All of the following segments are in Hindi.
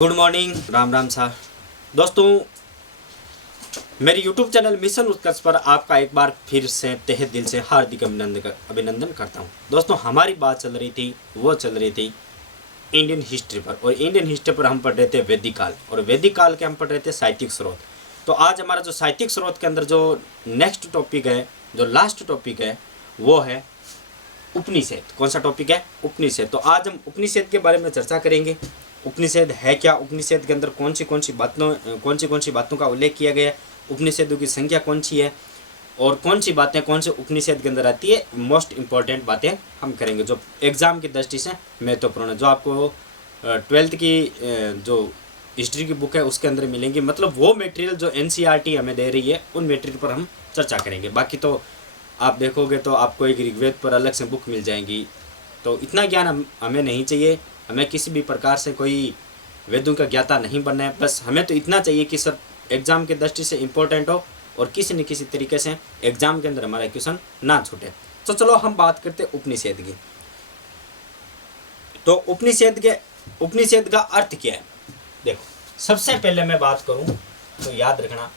Good morning, Ram Ram sir. दोस्तों, मेरे YouTube चैनल मिशन उत्कर्ष पर आपका एक बार फिर से तहे दिल से हार्दिक अभिनंदन करता हूं। दोस्तों, हमारी बात चल रही थी इंडियन हिस्ट्री पर, और इंडियन हिस्ट्री पर हम पढ़ रहे थे वैदिक काल, और वैदिक काल के हम पढ़ रहे थे साहित्यिक स्रोत। तो आज हमारा जो साहित्यिक स्रोत के अंदर जो नेक्स्ट टॉपिक है, जो लास्ट टॉपिक है, वो है उपनिषद। कौन सा टॉपिक है? उपनिषद। तो आज हम उपनिषद के बारे में चर्चा करेंगे। उपनिषद है क्या, उपनिषद के अंदर कौन सी बातों का उल्लेख किया गया है, उपनिषदों की संख्या कौन सी है, और कौन सी बातें कौन से उपनिषद के अंदर आती है, मोस्ट इंपॉर्टेंट बातें हम करेंगे जो एग्जाम की दृष्टि से महत्वपूर्ण है, जो आपको 12th की जो हिस्ट्री की बुक है उसके अंदर मिलेंगी। मतलब वो मटेरियल जो NCERT हमें दे रही है, उन मटेरियल पर हम चर्चा करेंगे। बाकी तो आप देखोगे तो आपको एक ऋग्वेद पर अलग से बुक मिल जाएंगी। तो इतना ज्ञान हमें नहीं चाहिए। हमें किसी भी प्रकार से कोई वेदों का ज्ञाता नहीं बनना है। बस हमें तो इतना चाहिए कि सर एग्ज़ाम की दृष्टि से इम्पोर्टेंट हो और किसी न किसी तरीके से एग्ज़ाम के अंदर हमारा क्वेश्चन ना छूटे। तो चलो हम बात करते हैं उपनिषद की। तो उपनिषद का अर्थ क्या है? देखो, सबसे पहले मैं बात करूं तो याद रखना,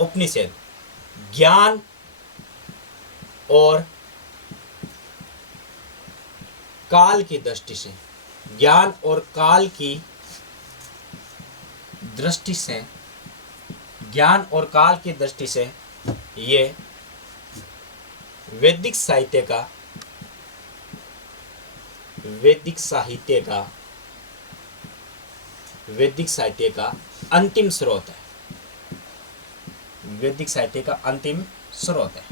उपनिषद ज्ञान और काल की दृष्टि से, ज्ञान और काल की दृष्टि से, ज्ञान और काल की दृष्टि से ये वैदिक साहित्य का अंतिम स्रोत है। वैदिक साहित्य का अंतिम स्रोत है।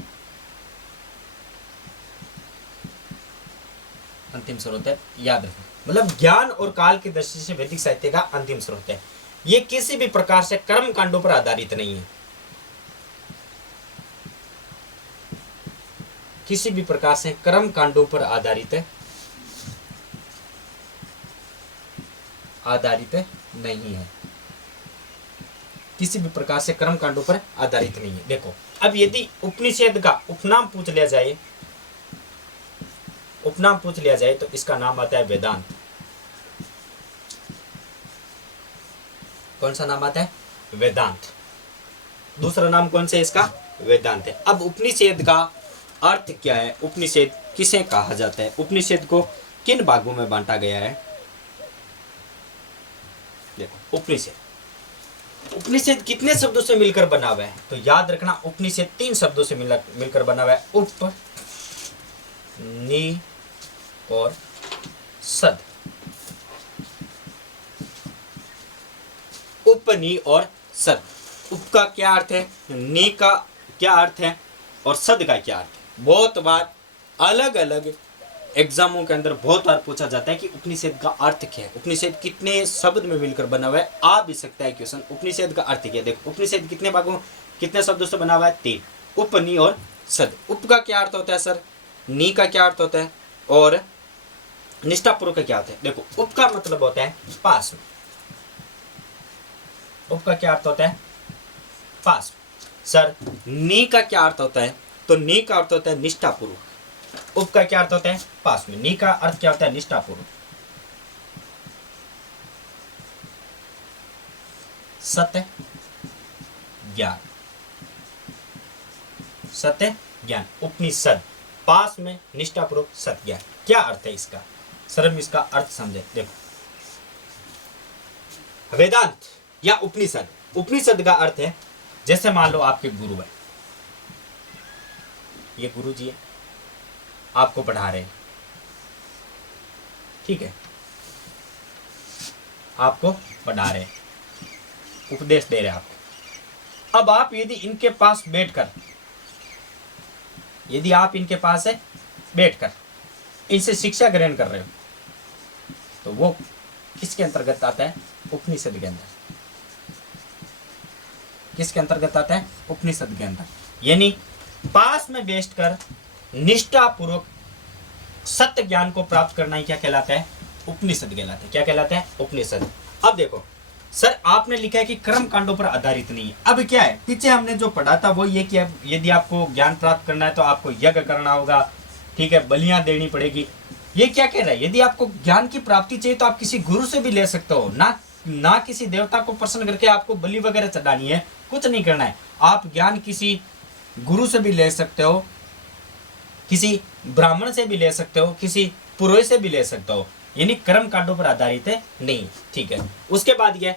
अंतिम स्रोत है, याद रखें। मतलब ज्ञान और काल की दृष्टि से वैदिक साहित्य का अंतिम स्रोत है। ये किसी भी प्रकार से कर्म कांडों पर आधारित नहीं है। किसी भी प्रकार से कर्म कांडों पर आधारित नहीं है। किसी भी प्रकार से कर्म कांडों पर आधारित नहीं है। देखो, अब यदि उपनिषद का उपनाम पूछ लिया जाए तो इसका नाम आता है वेदांत। कौन सा नाम आता है? वेदांत। दूसरा नाम कौन सा इसका? वेदांत है। अब उपनिषद का अर्थ क्या है? उपनिषद किसे कहा जाता है? उपनिषद को किन भागों में बांटा गया है? देखो, उपनिषद कितने शब्दों से मिलकर बना हुआ है? तो याद रखना, उपनिषद 3 शब्दों से मिलकर बना हुआ है। उप, नि और सद। उपनि और सद। उप का क्या अर्थ है, नि का क्या अर्थ है, और सद का क्या अर्थ है? बहुत बार अलग अलग एग्जामों के अंदर बहुत बार पूछा जाता है कि उपनिषद का अर्थ क्या है, उपनिषद कितने शब्द में मिलकर बना हुआ है। आ भी सकता है क्वेश्चन, उपनिषद का अर्थ क्या है। देखो, उपनिषद कितने शब्दों से बना हुआ है? 3। उप, नि और सद। उप का क्या अर्थ होता है सर? नि का क्या अर्थ होता है? और निष्ठापूर्वक का क्या होता है? देखो, उप का मतलब होता है पास में। उप का क्या अर्थ होता है? पास में। सर, नी का क्या अर्थ होता है? तो नी का अर्थ होता है निष्ठापूर्वक। उप का क्या अर्थ होता है? पास में। नी का अर्थ क्या होता है? निष्ठापूर्वक। सत्य ज्ञान। सत्य ज्ञान, उपनिषद पास में, निष्ठापूर्वक सत्य ज्ञान। क्या अर्थ है इसका? सर, इसका अर्थ समझे। देखो, वेदांत या उपनिषद का अर्थ है, जैसे मान लो आपके गुरु है, ये गुरु जी है, आपको पढ़ा रहे हैं, ठीक है, आपको पढ़ा रहे हैं, उपदेश दे रहे हैं आपको। अब आप यदि इनके पास बैठकर इनसे शिक्षा ग्रहण कर रहे हो, तो वो किसके अंतर्गत आता है? उपनिषद के अंदर। किसके अंतर्गत आता है? उपनिषद के अंदर। यानी पास में बैठकर निष्ठापूर्वक सत्य ज्ञान को प्राप्त करना ही क्या कहलाता है? उपनिषद कहलाता है। क्या कहलाता है? उपनिषद। अब देखो सर, आपने लिखा है कि कर्म कांडों पर आधारित नहीं है। अब क्या है, पीछे हमने जो पढ़ा था वो ये कि यदि आपको ज्ञान प्राप्त करना है तो आपको यज्ञ करना होगा, ठीक है, बलियां देनी पड़ेगी। ये क्या कह रहा है? यदि आपको ज्ञान की प्राप्ति चाहिए तो आप किसी गुरु से भी ले सकते हो ना, ना किसी देवता को प्रसन्न करके आपको बलि वगैरह चढ़ानी है, कुछ नहीं करना है। आप ज्ञान किसी गुरु से भी ले सकते हो, किसी ब्राह्मण से भी ले सकते हो, किसी पुरोहित से भी ले सकते हो, यानी कर्म कांडों पर आधारित है नहीं। ठीक है, उसके बाद ये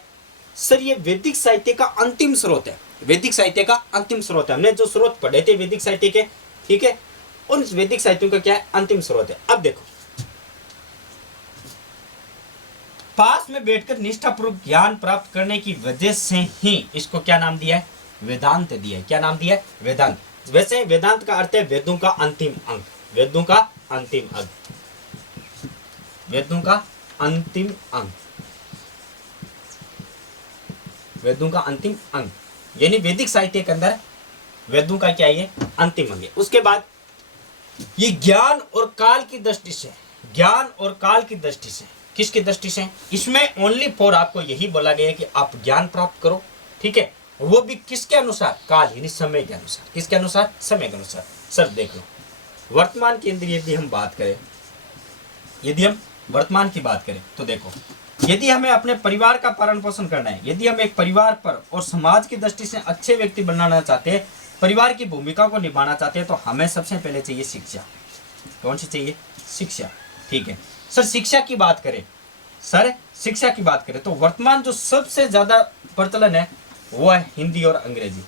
सर ये वैदिक साहित्य का अंतिम स्रोत है, वैदिक साहित्य का अंतिम स्रोत है। हमने जो स्रोत पढ़े थे वैदिक साहित्य के, ठीक है, उन वैदिक साहित्यों का क्या है, अंतिम स्रोत है। अब देखो, पास में बैठकर निष्ठापूर्वक ज्ञान प्राप्त करने की वजह से ही इसको क्या नाम दिया है, वेदांत दिया है। क्या नाम दिया है, वेदांत। वैसे वेदांत का अर्थ है वेदों का अंतिम अंग, वेदों का अंतिम अंग, वेदों का अंतिम अंग, वेदों का अंतिम अंग, यानी वैदिक साहित्य के अंदर वेदों का क्या है, अंतिम अंग है। उसके बाद ये ज्ञान और काल की दृष्टि से, ज्ञान और काल की दृष्टि से, किसकी दृष्टि से, इसमें ओनली फॉर आपको यही बोला गया है कि आप ज्ञान प्राप्त करो, ठीक है, वो भी किसके अनुसार, काल यानी समय के अनुसार। किसके अनुसार, समय के अनुसार। सर देख लो, वर्तमान के अंदर यदि हम बात करें, यदि हम वर्तमान की बात करें तो देखो, यदि हमें अपने परिवार का पालन पोषण करना है, यदि हम एक परिवार पर और समाज की दृष्टि से अच्छे व्यक्ति बनाना चाहते हैं, परिवार की भूमिका को निभाना चाहते हैं, तो हमें सबसे पहले चाहिए शिक्षा। कौन सी चाहिए, शिक्षा। ठीक है सर, शिक्षा की बात करें, सर शिक्षा की बात करें तो वर्तमान जो सबसे ज्यादा प्रचलन है वो है हिंदी और अंग्रेजी,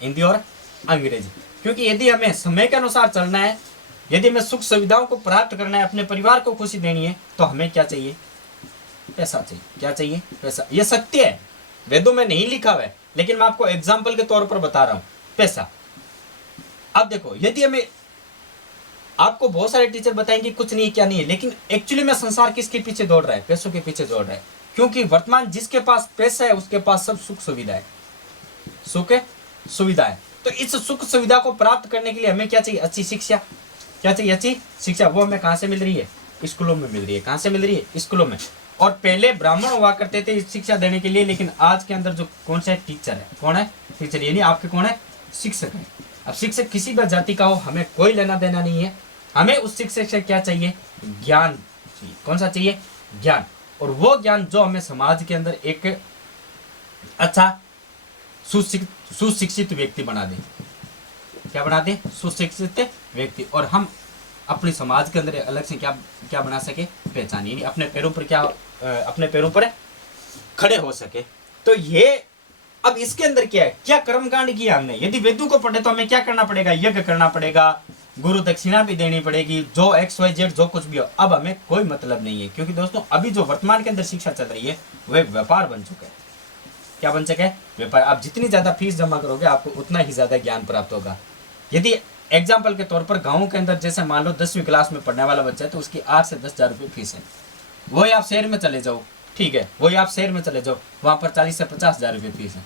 हिंदी और अंग्रेजी। क्योंकि यदि हमें समय के अनुसार चलना है, यदि हमें सुख सुविधाओं को प्राप्त करना है, अपने परिवार को खुशी देनी है, तो हमें क्या चाहिए, पैसा चाहिए। क्या चाहिए, पैसा। यह सत्य है, वेदों में नहीं लिखा हुआ है, लेकिन मैं आपको एग्जाम्पल के तौर पर बता रहा हूं, पैसा। अब देखो, यदि हमें, आपको बहुत सारे टीचर बताएंगे कुछ नहीं क्या नहीं है, लेकिन एक्चुअली में संसार किसके पीछे दौड़ रहा है, पैसों के पीछे दौड़ रहा है। क्योंकि वर्तमान जिसके पास पैसा है उसके पास सब सुख सुविधा है, सुख सुविधा है। तो इस सुख सुविधा को प्राप्त करने के लिए हमें क्या चाहिए, अच्छी शिक्षा। क्या चाहिए, अच्छी शिक्षा। वो हमें कहाँ से मिल रही है, स्कूलों में मिल रही है। कहाँ से मिल रही है, स्कूलों में। और पहले ब्राह्मण हुआ करते थे इस शिक्षा देने के लिए, लेकिन आज के अंदर जो कौन सा टीचर है, कौन है, टीचर, यानी आपके कौन है, शिक्षक है। अब शिक्षक किसी भी जाति का हो, हमें कोई लेना देना नहीं है, हमें उस शिक्षक से क्या चाहिए, ज्ञान चाहिए। कौन सा चाहिए, ज्ञान। और वो ज्ञान जो हमें समाज के अंदर एक अच्छा सुशिक्षित व्यक्ति बना दे। क्या बना दे, सुशिक्षित व्यक्ति। और हम अपने समाज के अंदर अलग से क्या क्या बना सके, पहचान, यानी अपने पैरों पर क्या, अपने पैरों पर खड़े हो सके। तो ये अब इसके अंदर क्या है, क्या कर्मकांड किया हमने। यदि वेदों को पढ़े तो हमें क्या करना पड़ेगा, यज्ञ करना पड़ेगा, गुरु दक्षिणा भी देनी पड़ेगी, जो XYZ जो कुछ भी हो। अब हमें कोई मतलब नहीं है, क्योंकि दोस्तों अभी जो वर्तमान के अंदर शिक्षा चल रही है वो एक व्यापार बन चुका है। क्या बन चुका है, व्यापार। आप जितनी ज्यादा फीस जमा करोगे आपको उतना ही ज्यादा ज्ञान प्राप्त होगा। यदि एग्जाम्पल के तौर पर गाँव के अंदर जैसे मान लो 10वीं क्लास में पढ़ने वाला बच्चा है, तो उसकी 8 से 10 हज़ार रुपये फीस है। वही आप शहर में चले जाओ, ठीक है, वही आप शहर में चले जाओ, वहाँ पर 40 से 50 हज़ार रुपये फीस है,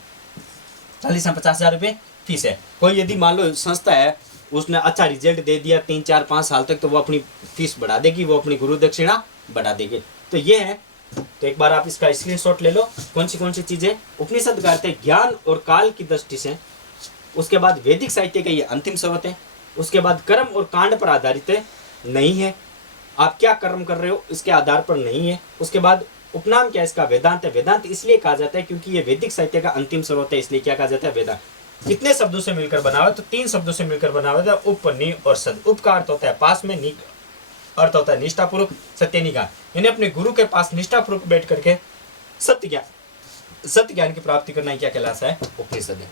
40 से 50 हज़ार रुपये फीस है। कोई यदि मान लो संस्था है, उसने अच्छा रिजल्ट दे दिया 3, 4, 5 साल तक, तो वो अपनी फीस बढ़ा देगी, वो अपनी गुरु दक्षिणा बढ़ा देगी। तो ये है, तो एक बार आप इसका स्क्रीनशॉट ले लो। कौन सी चीजें, उपनिषद का अर्थ है ज्ञान और काल की दृष्टि से। उसके बाद वैदिक साहित्य का ये अंतिम स्रोत है। उसके बाद कर्म और कांड पर आधारित है, नहीं है, आप क्या कर्म कर रहे हो इसके आधार पर नहीं है। उसके बाद उपनाम क्या है इसका, वेदांत है। वेदांत इसलिए कहा जाता है क्योंकि ये वैदिक साहित्य का अंतिम स्रोत है, इसलिए क्या कहा जाता है, वेदांत। कितने शब्दों से मिलकर बना हुआ है, तो 3 शब्दों से मिलकर बना हुआ है, उप, नि और सद। उप का अर्थ होता है पास में, नि अर्थ होता है निष्ठापूर्वक, सत्य निगाह, यानी अपने गुरु के पास निष्ठापूर्वक बैठ करके सत्य ज्ञान की प्राप्ति करना क्या कहलाता है, उपनिषद है।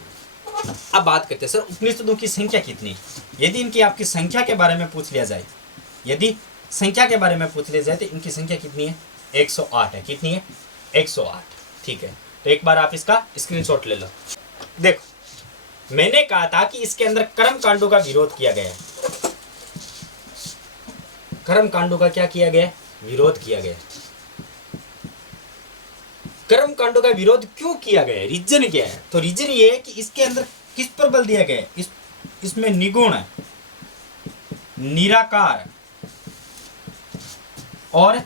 अब बात करते हैं सर उपनिषदों की संख्या कितनी। यदि इनकी आपकी संख्या के बारे में पूछ लिया जाए, यदि संख्या के बारे में पूछ लिया जाए तो इनकी संख्या कितनी है, 108 है। कितनी है, 108। ठीक है, तो एक बार आप इसका स्क्रीनशॉट ले लो। देखो, मैंने कहा था कि इसके अंदर कर्म कांडों का विरोध किया गया है। कर्म कांडों का क्या किया गया, विरोध किया गया। कर्म कांडों का विरोध क्यों किया गया है, रीजन क्या है, तो रीजन ये है कि इसके अंदर किस पर बल दिया गया है, इसमें निगुण है, निराकार और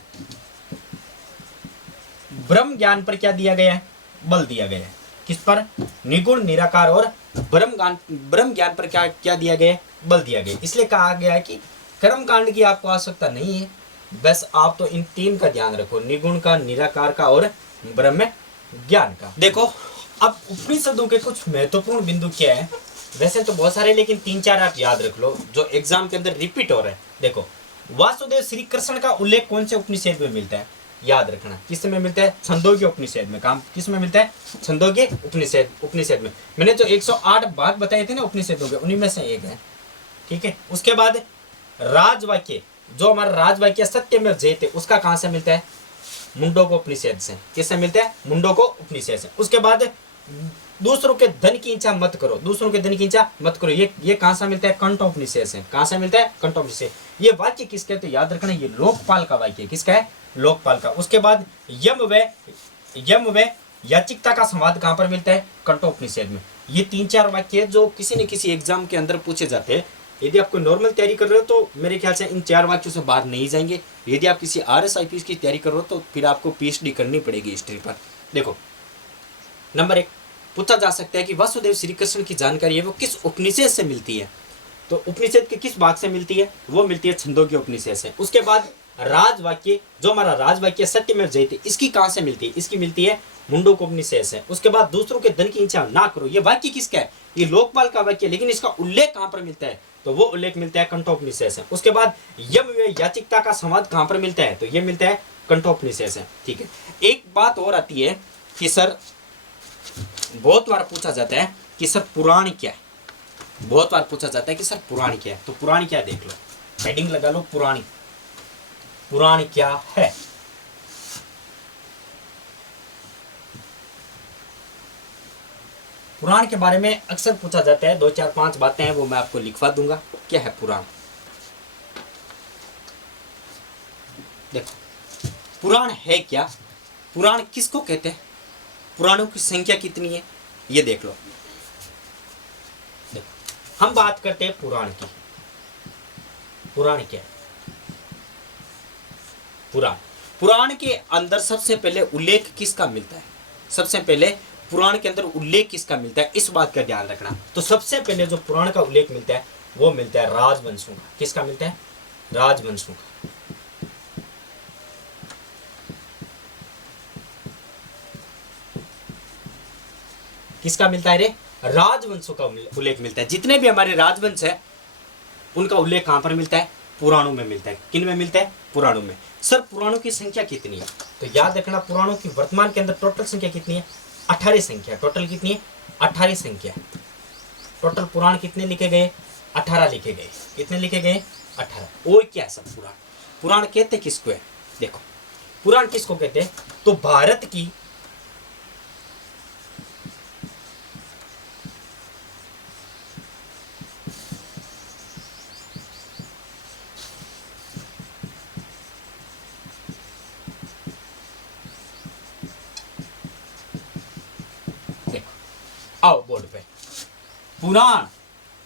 ब्रह्म ज्ञान पर क्या दिया गया है, बल दिया गया है। किस पर, निगुण, निराकार और ब्रह्म ज्ञान पर क्या क्या दिया गया है, बल दिया गया। इसलिए कहा गया है कि कर्म कांड की आपको आवश्यकता नहीं है, बस आप तो इन तीन का ध्यान रखो, निर्गुण का, निराकार का और ब्रह्म ज्ञान का। देखो अब उपनिषदों के कुछ महत्वपूर्ण बिंदु क्या है, वैसे तो बहुत सारे लेकिन तीन चार आप याद रख लो जो एग्जाम के अंदर रिपीट हो रहे हैं। देखो वासुदेव श्री कृष्ण का उल्लेख कौन से उपनिषद में मिलता है, याद रखना। किस में मिलता है, छंदोग्य उपनिषद में। काम किस में मिलता है, छंदोग्य उपनिषद में। मैंने जो 108 भाग बताए थे ना उपनिषदों के, उन्हीं में से एक है, ठीक है। उसके बाद राजवाक्य, जो हमारा राजवाक्य सत्यमेव जयते, उसका कहां से मिलता है, मुंडोको उपनिषद से। किससे मिलता है, मुंडोको उपनिषद से। उसके बाद दूसरों के धन की इच्छा मत करो, दूसरों के धन की इच्छा मत करो, ये कहां से मिलता है, कंठोपनिषद से। कहां से मिलता है, कंठोपनिषद। ये वाक्य किसका है तो याद रखना, ये लोकपाल का वाक्य है। किसका है, लोकपाल का। उसके बाद यम व याचिकता का संवाद कहां पर मिलता है, कंठोपनिषद में। ये तीन चार वाक्य जो किसी न किसी एग्जाम के अंदर पूछे जाते हैं। यदि आपको नॉर्मल तैयारी कर रहे हो तो मेरे ख्याल से इन चार वाक्यों से बाहर नहीं जाएंगे। यदि आप किसी RS IPS की तैयारी कर रहे हो तो फिर आपको PhD करनी पड़ेगी हिस्ट्री पर। देखो नंबर 1 पूछा जा सकता है कि वासुदेव श्री कृष्ण की जानकारी है वो किस उपनिषद से मिलती है, तो उपनिषद के किस भाग से मिलती है, वो मिलती है छंदोग्य उपनिषद से। उसके बाद राजवाक्य, जो हमारा राजवाक्य सत्यमेव जयते, इसकी कहां से मिलती है, इसकी मिलती है मुंडोक उपनिषद से। उसके बाद दूसरों के धन की इच्छा ना करो, ये वाक्य किसका है, ये लोकपाल का वाक्य, लेकिन इसका उल्लेख कहां पर मिलता है, तो वो उल्लेख मिलता है कंठोपनिषद से। उसके बाद यम व याचिकता का संवाद कहां पर मिलता है, तो ये मिलता है कंठोपनिषद से, ठीक है। एक बात और आती है कि सर बहुत बार पूछा जाता है कि सर पुराण क्या है, बहुत बार पूछा जाता है कि सर पुराण क्या है, तो पुराण क्या, देख लो, हेडिंग लगा लो पुराण। पुराण क्या है, पुराण के बारे में अक्सर पूछा जाता है। 2 4 5 बातें हैं वो मैं आपको लिखवा दूंगा। क्या है पुराण, देखो पुराण है क्या, पुराण किसको कहते हैं, पुराणों की संख्या कितनी है, ये देख लो। देखो हम बात करते हैं पुराण की। पुराण क्या है, पुराण के अंदर सबसे पहले उल्लेख किसका मिलता है, सबसे पहले पुराण के अंदर उल्लेख किसका मिलता है, इस बात का ध्यान रखना। तो सबसे पहले जो पुराण का उल्लेख मिलता है वो मिलता है राजवंशों का। किसका मिलता है, राजवंशों का। किसका मिलता है रे, राजवंशों का उल्लेख मिलता है। जितने भी हमारे राजवंश है उनका उल्लेख कहां पर मिलता है, पुराणों में मिलता है। किन में मिलता है, पुराणों में। सर पुराणों की संख्या कितनी है, तो याद रखना पुराणों की वर्तमान के अंदर टोटल संख्या कितनी है, 18 संख्या। टोटल कितनी है, 18 संख्या। टोटल पुराण कितने लिखे गए, 18 लिखे गए। कितने लिखे गए, 18। और क्या है सब पुराण, पुराण कहते किसको है, देखो पुराण किसको कहते हैं, तो भारत की आओ बोर्ड पे, पुराण।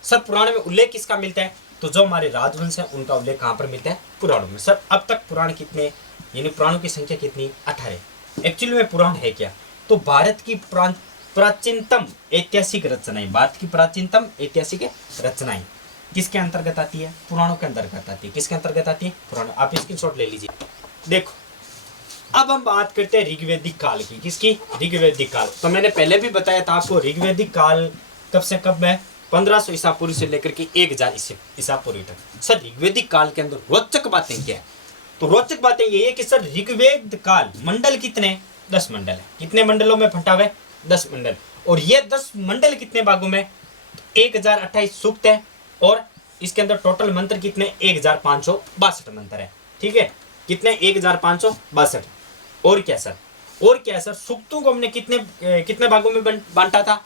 सर पुराण में उल्लेख किसका मिलता है, तो जो हमारे राजवंश है उनका उल्लेख कहां पर मिलता है, पुराणों में। सर अब तक पुराण कितने, यानी पुराणों की संख्या कितनी, 18। एक्चुअली में पुराण है क्या, तो भारत की प्राचीनतम ऐतिहासिक रचनाएं, भारत की प्राचीनतम ऐतिहासिक रचनाएं किसके अंतर्गत आती है, पुराणों के अंतर्गत आती है। किसके अंतर्गत आती है, पुराण। आप स्क्रीनशॉट ले लीजिए। देखो अब हम बात करते हैं ऋग्वैदिक काल की। किसकी, ऋग्वैदिक काल। तो मैंने पहले भी बताया था आपको ऋग्वैदिक काल कब से कब है, 1500 ईसा पूर्व से लेकर के 1000 ईसा पूर्व तक। सर ऋग्वैदिक काल के अंदर रोचक बातें क्या है, तो रोचक बातें ये है कि सर ऋग्वेद काल मंडल कितने, 10 मंडल है। कितने मंडलों में फटा हुआ है, 10 मंडल। और ये 10 मंडल कितने भागों में, 1028 सूक्त है। और इसके अंदर टोटल मंत्र कितने, 1562 मंत्र है, ठीक है। कितने, 1562। और क्या सर, और क्या सर, सूक्तों को हमने कितने भागों में बांटा था,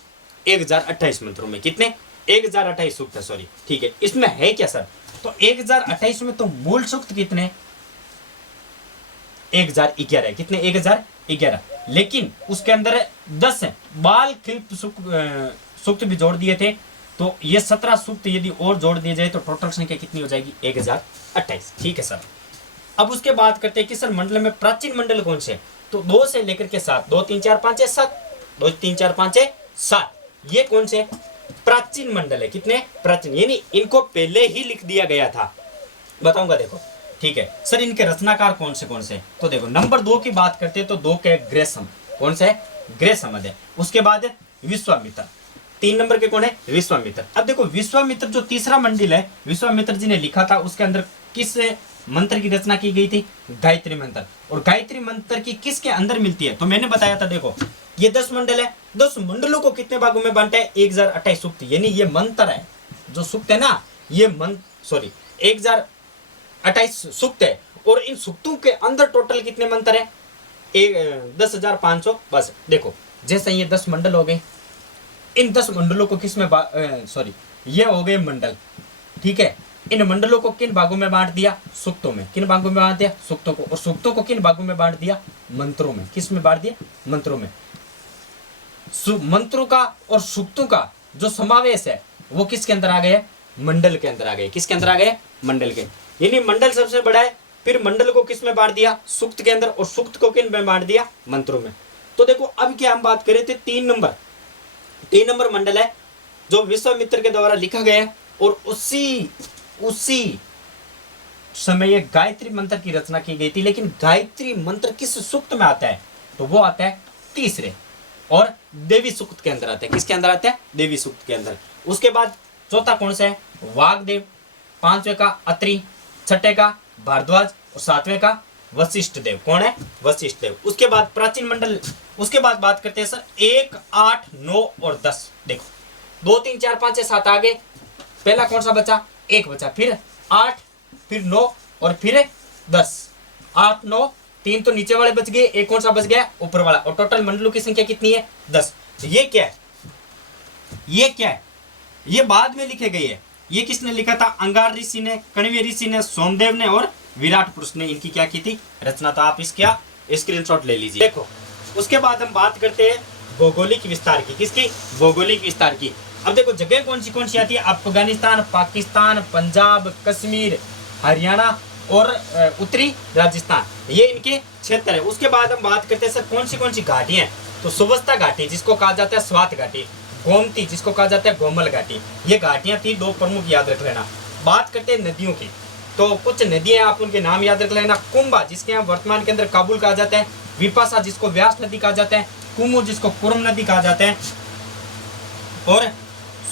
1028 मंत्रों में। कितने, 1028 सूक्त है, सॉरी, ठीक है। इसमें है क्या सर, तो 1028 में तो मूल सूक्त कितने, 1011 है। कितने, 1011। लेकिन उसके अंदर 10 बाल क्लिप सूक्त भी जोड़ दिए थे, तो ये 17 सूक्त यदि और जोड़ दिए जाए तो टोटल संख्या कितनी हो जाएगी, 1028, ठीक है सर। अब उसके बात करते हैं कि सर मंडल में प्राचीन मंडल कौन से, तो 2 से लेकर के 7, 2 3 4 5 6 7, 2 3 4 5 6 7, ये कौन से प्राचीन मंडल है। कितने, प्राचीन, यानी इनको पहले ही लिख दिया गया था। बताऊंगा, देखो ठीक है सर, इनके रचनाकार कौन से? तो देखो नंबर 2 की बात करते हैं तो 2 के ग्रेसम, कौन सा है? ग्रेसम है। उसके बाद विश्वामित्र, 3 नंबर के कौन है? विश्वामित्र। अब देखो विश्वामित्र जो तीसरा मंडल है, विश्वामित्र जी ने लिखा था, उसके अंदर किस मंत्र की रचना की गई थी? गायत्री मंत्र। और गायत्री मंत्र की किसके अंदर मिलती है? तो मैंने बताया था, देखो ये 10 मंडल है, 10 मंडलों को कितने भागों में बांटा है? 1028 सूक्त, यानी ये मंत्र है जो सूक्त है ना, ये 1028 सूक्त है। और इन सूक्तों के अंदर टोटल कितने मंत्र है? 10,500। बस देखो जैसे ये 10 मंडल हो गए, इन 10 मंडलों को किस में ये हो गए मंडल, ठीक है। इन मंडलों को किन भागों में बांट दिया? सूक्तों में। किन भागों में बांट दिया? सूक्तों को। और सूक्तों को किन भागों में बांट दिया? मंत्रों में। किस में बांट दिया? मंत्रों में। मंत्रों का और सूक्तों का जो समावेश है वो किसके अंदर आ गया? मंडल के अंदर आ गए। किसके अंदर आ गए? मंडल के। यानी मंडल सबसे बड़ा है, फिर मंडल को किस में बांट दिया? सूक्त के अंदर। और सूक्त को किन में बांट दिया? मंत्रों में। तो देखो अब क्या हम बात करें थे, 3 नंबर मंडल है जो विश्वामित्र के द्वारा लिखा गया है। और उसी समय ये गायत्री मंत्र की रचना की गई थी। लेकिन गायत्री मंत्र किस सूक्त में आता है? तो वो आता है तीसरे और देवी सूक्त के अंदर आता है। किसके अंदर आता है? देवी सूक्त के अंदर। उसके बाद चौथा कौन सा है? वागदेव। 5वें का अत्रि, 6ठे का भारद्वाज और 7वें का वशिष्ठ देव। कौन है? वशिष्ठ देव। उसके बाद प्राचीन मंडल, उसके बाद बात करते हैं सर 1, 8, 9 और 10। देखो 2, 3, 4, 5, 6, 7 आ गए। पहला कौन सा बचा? 1 बचा, फिर 8, फिर 9 और फिर 10। 8, 9, 3 तो नीचे वाले बच गए, एक कौन सा बच गया? ऊपर वाला। और टोटल मंडलों की संख्या कितनी है? 10। ये क्या है? ये बाद में लिखे गए है। ये किसने लिखा था? अंगार ऋषि ने, कण्व ऋषि ने, सोमदेव ने और विराट पुरुष ने इनकी क्या की थी? रचना। तो आप इसका स्क्रीनशॉट ले लीजिए। देखो उसके बाद हम बात करते हैं भौगोलिक विस्तार की। किसकी? भौगोलिक विस्तार की। अब देखो जगह कौन सी आती है? अफगानिस्तान, पाकिस्तान, पंजाब, कश्मीर, हरियाणा और उत्तरी राजस्थान, ये इनके क्षेत्र है। उसके बाद हम बात करते हैं सर कौन सी घाटियां हैं? तो सुवस्ता घाटी जिसको कहा जाता है स्वात घाटी, गोमती जिसको कहा जाता है गोमल घाटी, ये घाटियां थी। 2 प्रमुख याद रख लेना। बात करते हैं नदियों की, तो कुछ नदियां आप उनके नाम याद रख लेना। कुंभा जिसके यहाँ वर्तमान के अंदर काबुल कहा जाता है, विपाशा जिसको व्यास नदी कहा जाता है, कुमु जिसको कुरम नदी कहा जाता है, और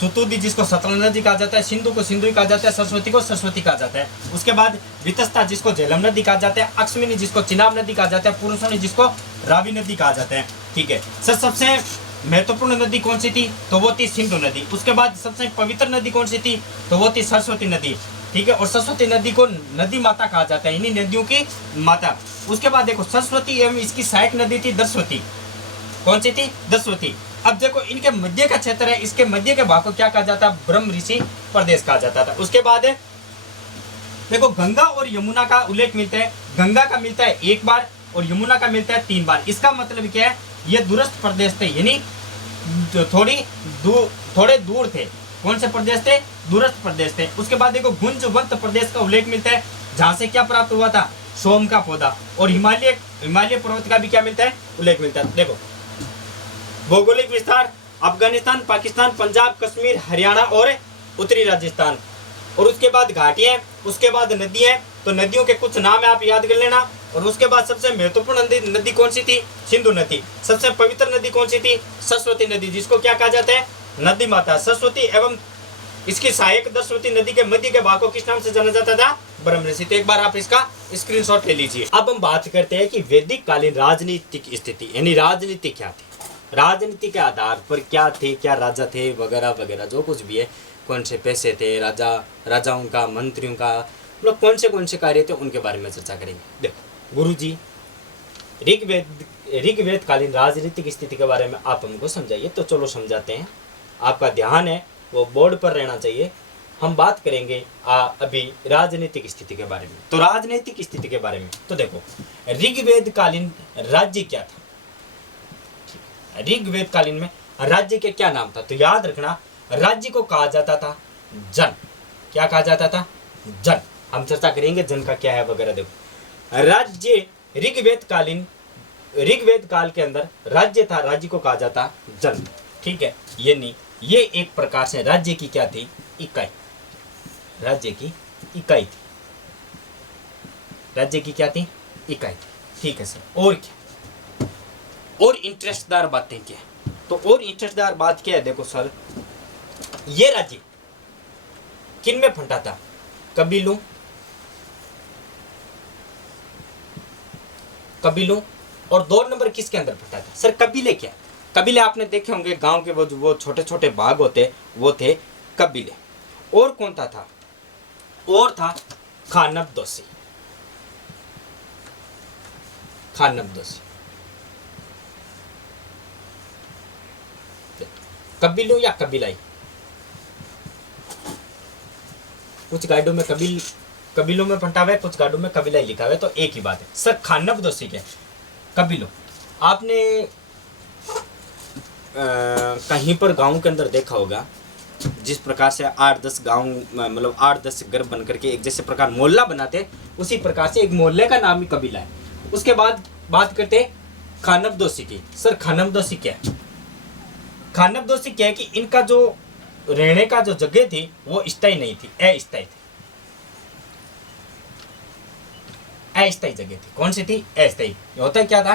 सुतुदी जिसको सतलज नदी कहा जाता है, सिंधु को सिंधु कहा जाता है, सरस्वती को सरस्वती कहा जाता है। उसके बाद वितस्ता जिसको झेलम नदी कहा जाता है, अक्ष्मिनी जिसको चिनाब नदी कहा जाता है, पुरुषोनी जिसको रावी नदी कहा जाता है। ठीक है सर, सबसे महत्वपूर्ण नदी कौन सी थी? तो वो थी सिंधु नदी। उसके बाद सबसे पवित्र नदी कौन सी थी? तो वो थी सरस्वती नदी। ठीक है, और सरस्वती नदी को नदी माता कहा जाता है, इन्हीं नदियों की माता। उसके बाद देखो सरस्वती एवं इसकी सहायक नदी थी दस्वती। कौन सी थी? दस्वती। अब देखो इनके मध्य का क्षेत्र है, इसके मध्य के भाग को क्या कहा जाता है? ब्रह्म ऋषि प्रदेश कहा जाता था। उसके बाद देखो गंगा और यमुना का उल्लेख मिलता है। गंगा का मिलता है 1 बार और यमुना का मिलता है 3 बार। इसका मतलब क्या है? ये दूरस्थ प्रदेश थे, यानी थोड़े दूर थे। कौन से प्रदेश थे? दूरस्थ प्रदेश थे। उसके बाद देखो गुंजवंत प्रदेश का उल्लेख मिलता है, जहां से क्या प्राप्त हुआ था? सोम का पौधा। और हिमालय पर्वत का भी क्या मिलता है? उल्लेख मिलता है। देखो भौगोलिक विस्तार अफगानिस्तान, पाकिस्तान, पंजाब, कश्मीर, हरियाणा और उत्तरी राजस्थान। और उसके बाद घाटियां, उसके बाद नदियां। तो नदियों के कुछ नाम है, आप याद कर लेना। और उसके बाद सबसे महत्वपूर्ण नदी कौन सी थी? सिंधु नदी। सबसे पवित्र नदी कौन सी थी? सरस्वती नदी, जिसको क्या कहा जाता है? नदी माता सरस्वती। एवं इसकी सहायक दस्वती नदी के मध्य के भाग को किस नाम से जाना जाता था? ब्रह्म ऋषि। तो एक बार आप इसका स्क्रीनशॉट ले लीजिए। अब हम बात करते हैं कि वैदिक कालीन राजनीतिक स्थिति, यानी राजनीति क्या थी, राजनीति के आधार पर क्या थे, क्या राजा थे वगैरह वगैरह, जो कुछ भी है, कौन से पैसे थे राजाओं का, मंत्रियों का, मतलब कौन से कार्य थे, उनके बारे में चर्चा करेंगे। देखो गुरुजी, ऋग्वेद कालीन राजनीतिक स्थिति के बारे में आप हमको समझाइए। तो चलो समझाते हैं, आपका ध्यान है वो बोर्ड पर रहना चाहिए। हम बात करेंगे अभी राजनीतिक स्थिति के बारे में। तो राजनीतिक स्थिति के बारे में तो देखो ऋग्वेद कालीन राज्य क्या था? ऋग्वेद कालीन में राज्य के क्या नाम था? तो याद रखना, राज्य को कहा जाता था जन। क्या कहा जाता था? जन। हम चर्चा करेंगे जन का क्या है वगैरह। देखो राज्य ऋग्वेद काल के अंदर राज्य था, राज्य को कहा जाता जन। ठीक है, ये एक प्रकार से राज्य की क्या थी? इकाई। राज्य की इकाई थी। राज्य की क्या थी? इकाई। ठीक है सर, और क्या? और इंटरेस्टदार बातें क्या है? तो और इंटरेस्टदार बात क्या है, देखो सर, ये राज्य किन में फंटा था? कबीलों और 2 नंबर किसके अंदर फंटा था? सर कबीले क्या? कबीले आपने देखे होंगे गांव के वो छोटे छोटे भाग होते, वो थे कबीले। और कौन था? और था खानबदोशी। कबीलों या कबीलाई, कुछ गाइडों में कबीलों में फंटा हुआ है, कुछ गाइडों में कबीलाई लिखा हुआ है, तो एक ही बात है। सर खानबदोशी क्या? कबीलों। आपने कहीं पर गांव के अंदर देखा होगा, जिस प्रकार से 8-10 गांव, मतलब 8-10 घर बन करके एक जैसे प्रकार मोहल्ला बनाते, उसी प्रकार से एक मोहल्ले का नाम ही कबीला है। उसके बाद बात करते खानबदोशी की। सर खानबदोशी क्या है? खानबदोशी क्या है कि इनका जो रहने का जो जगह थी वो स्थायी नहीं थी, अस्थायी थी। अस्थायी जगह थी। कौन सी थी? अस्थायी। होता क्या था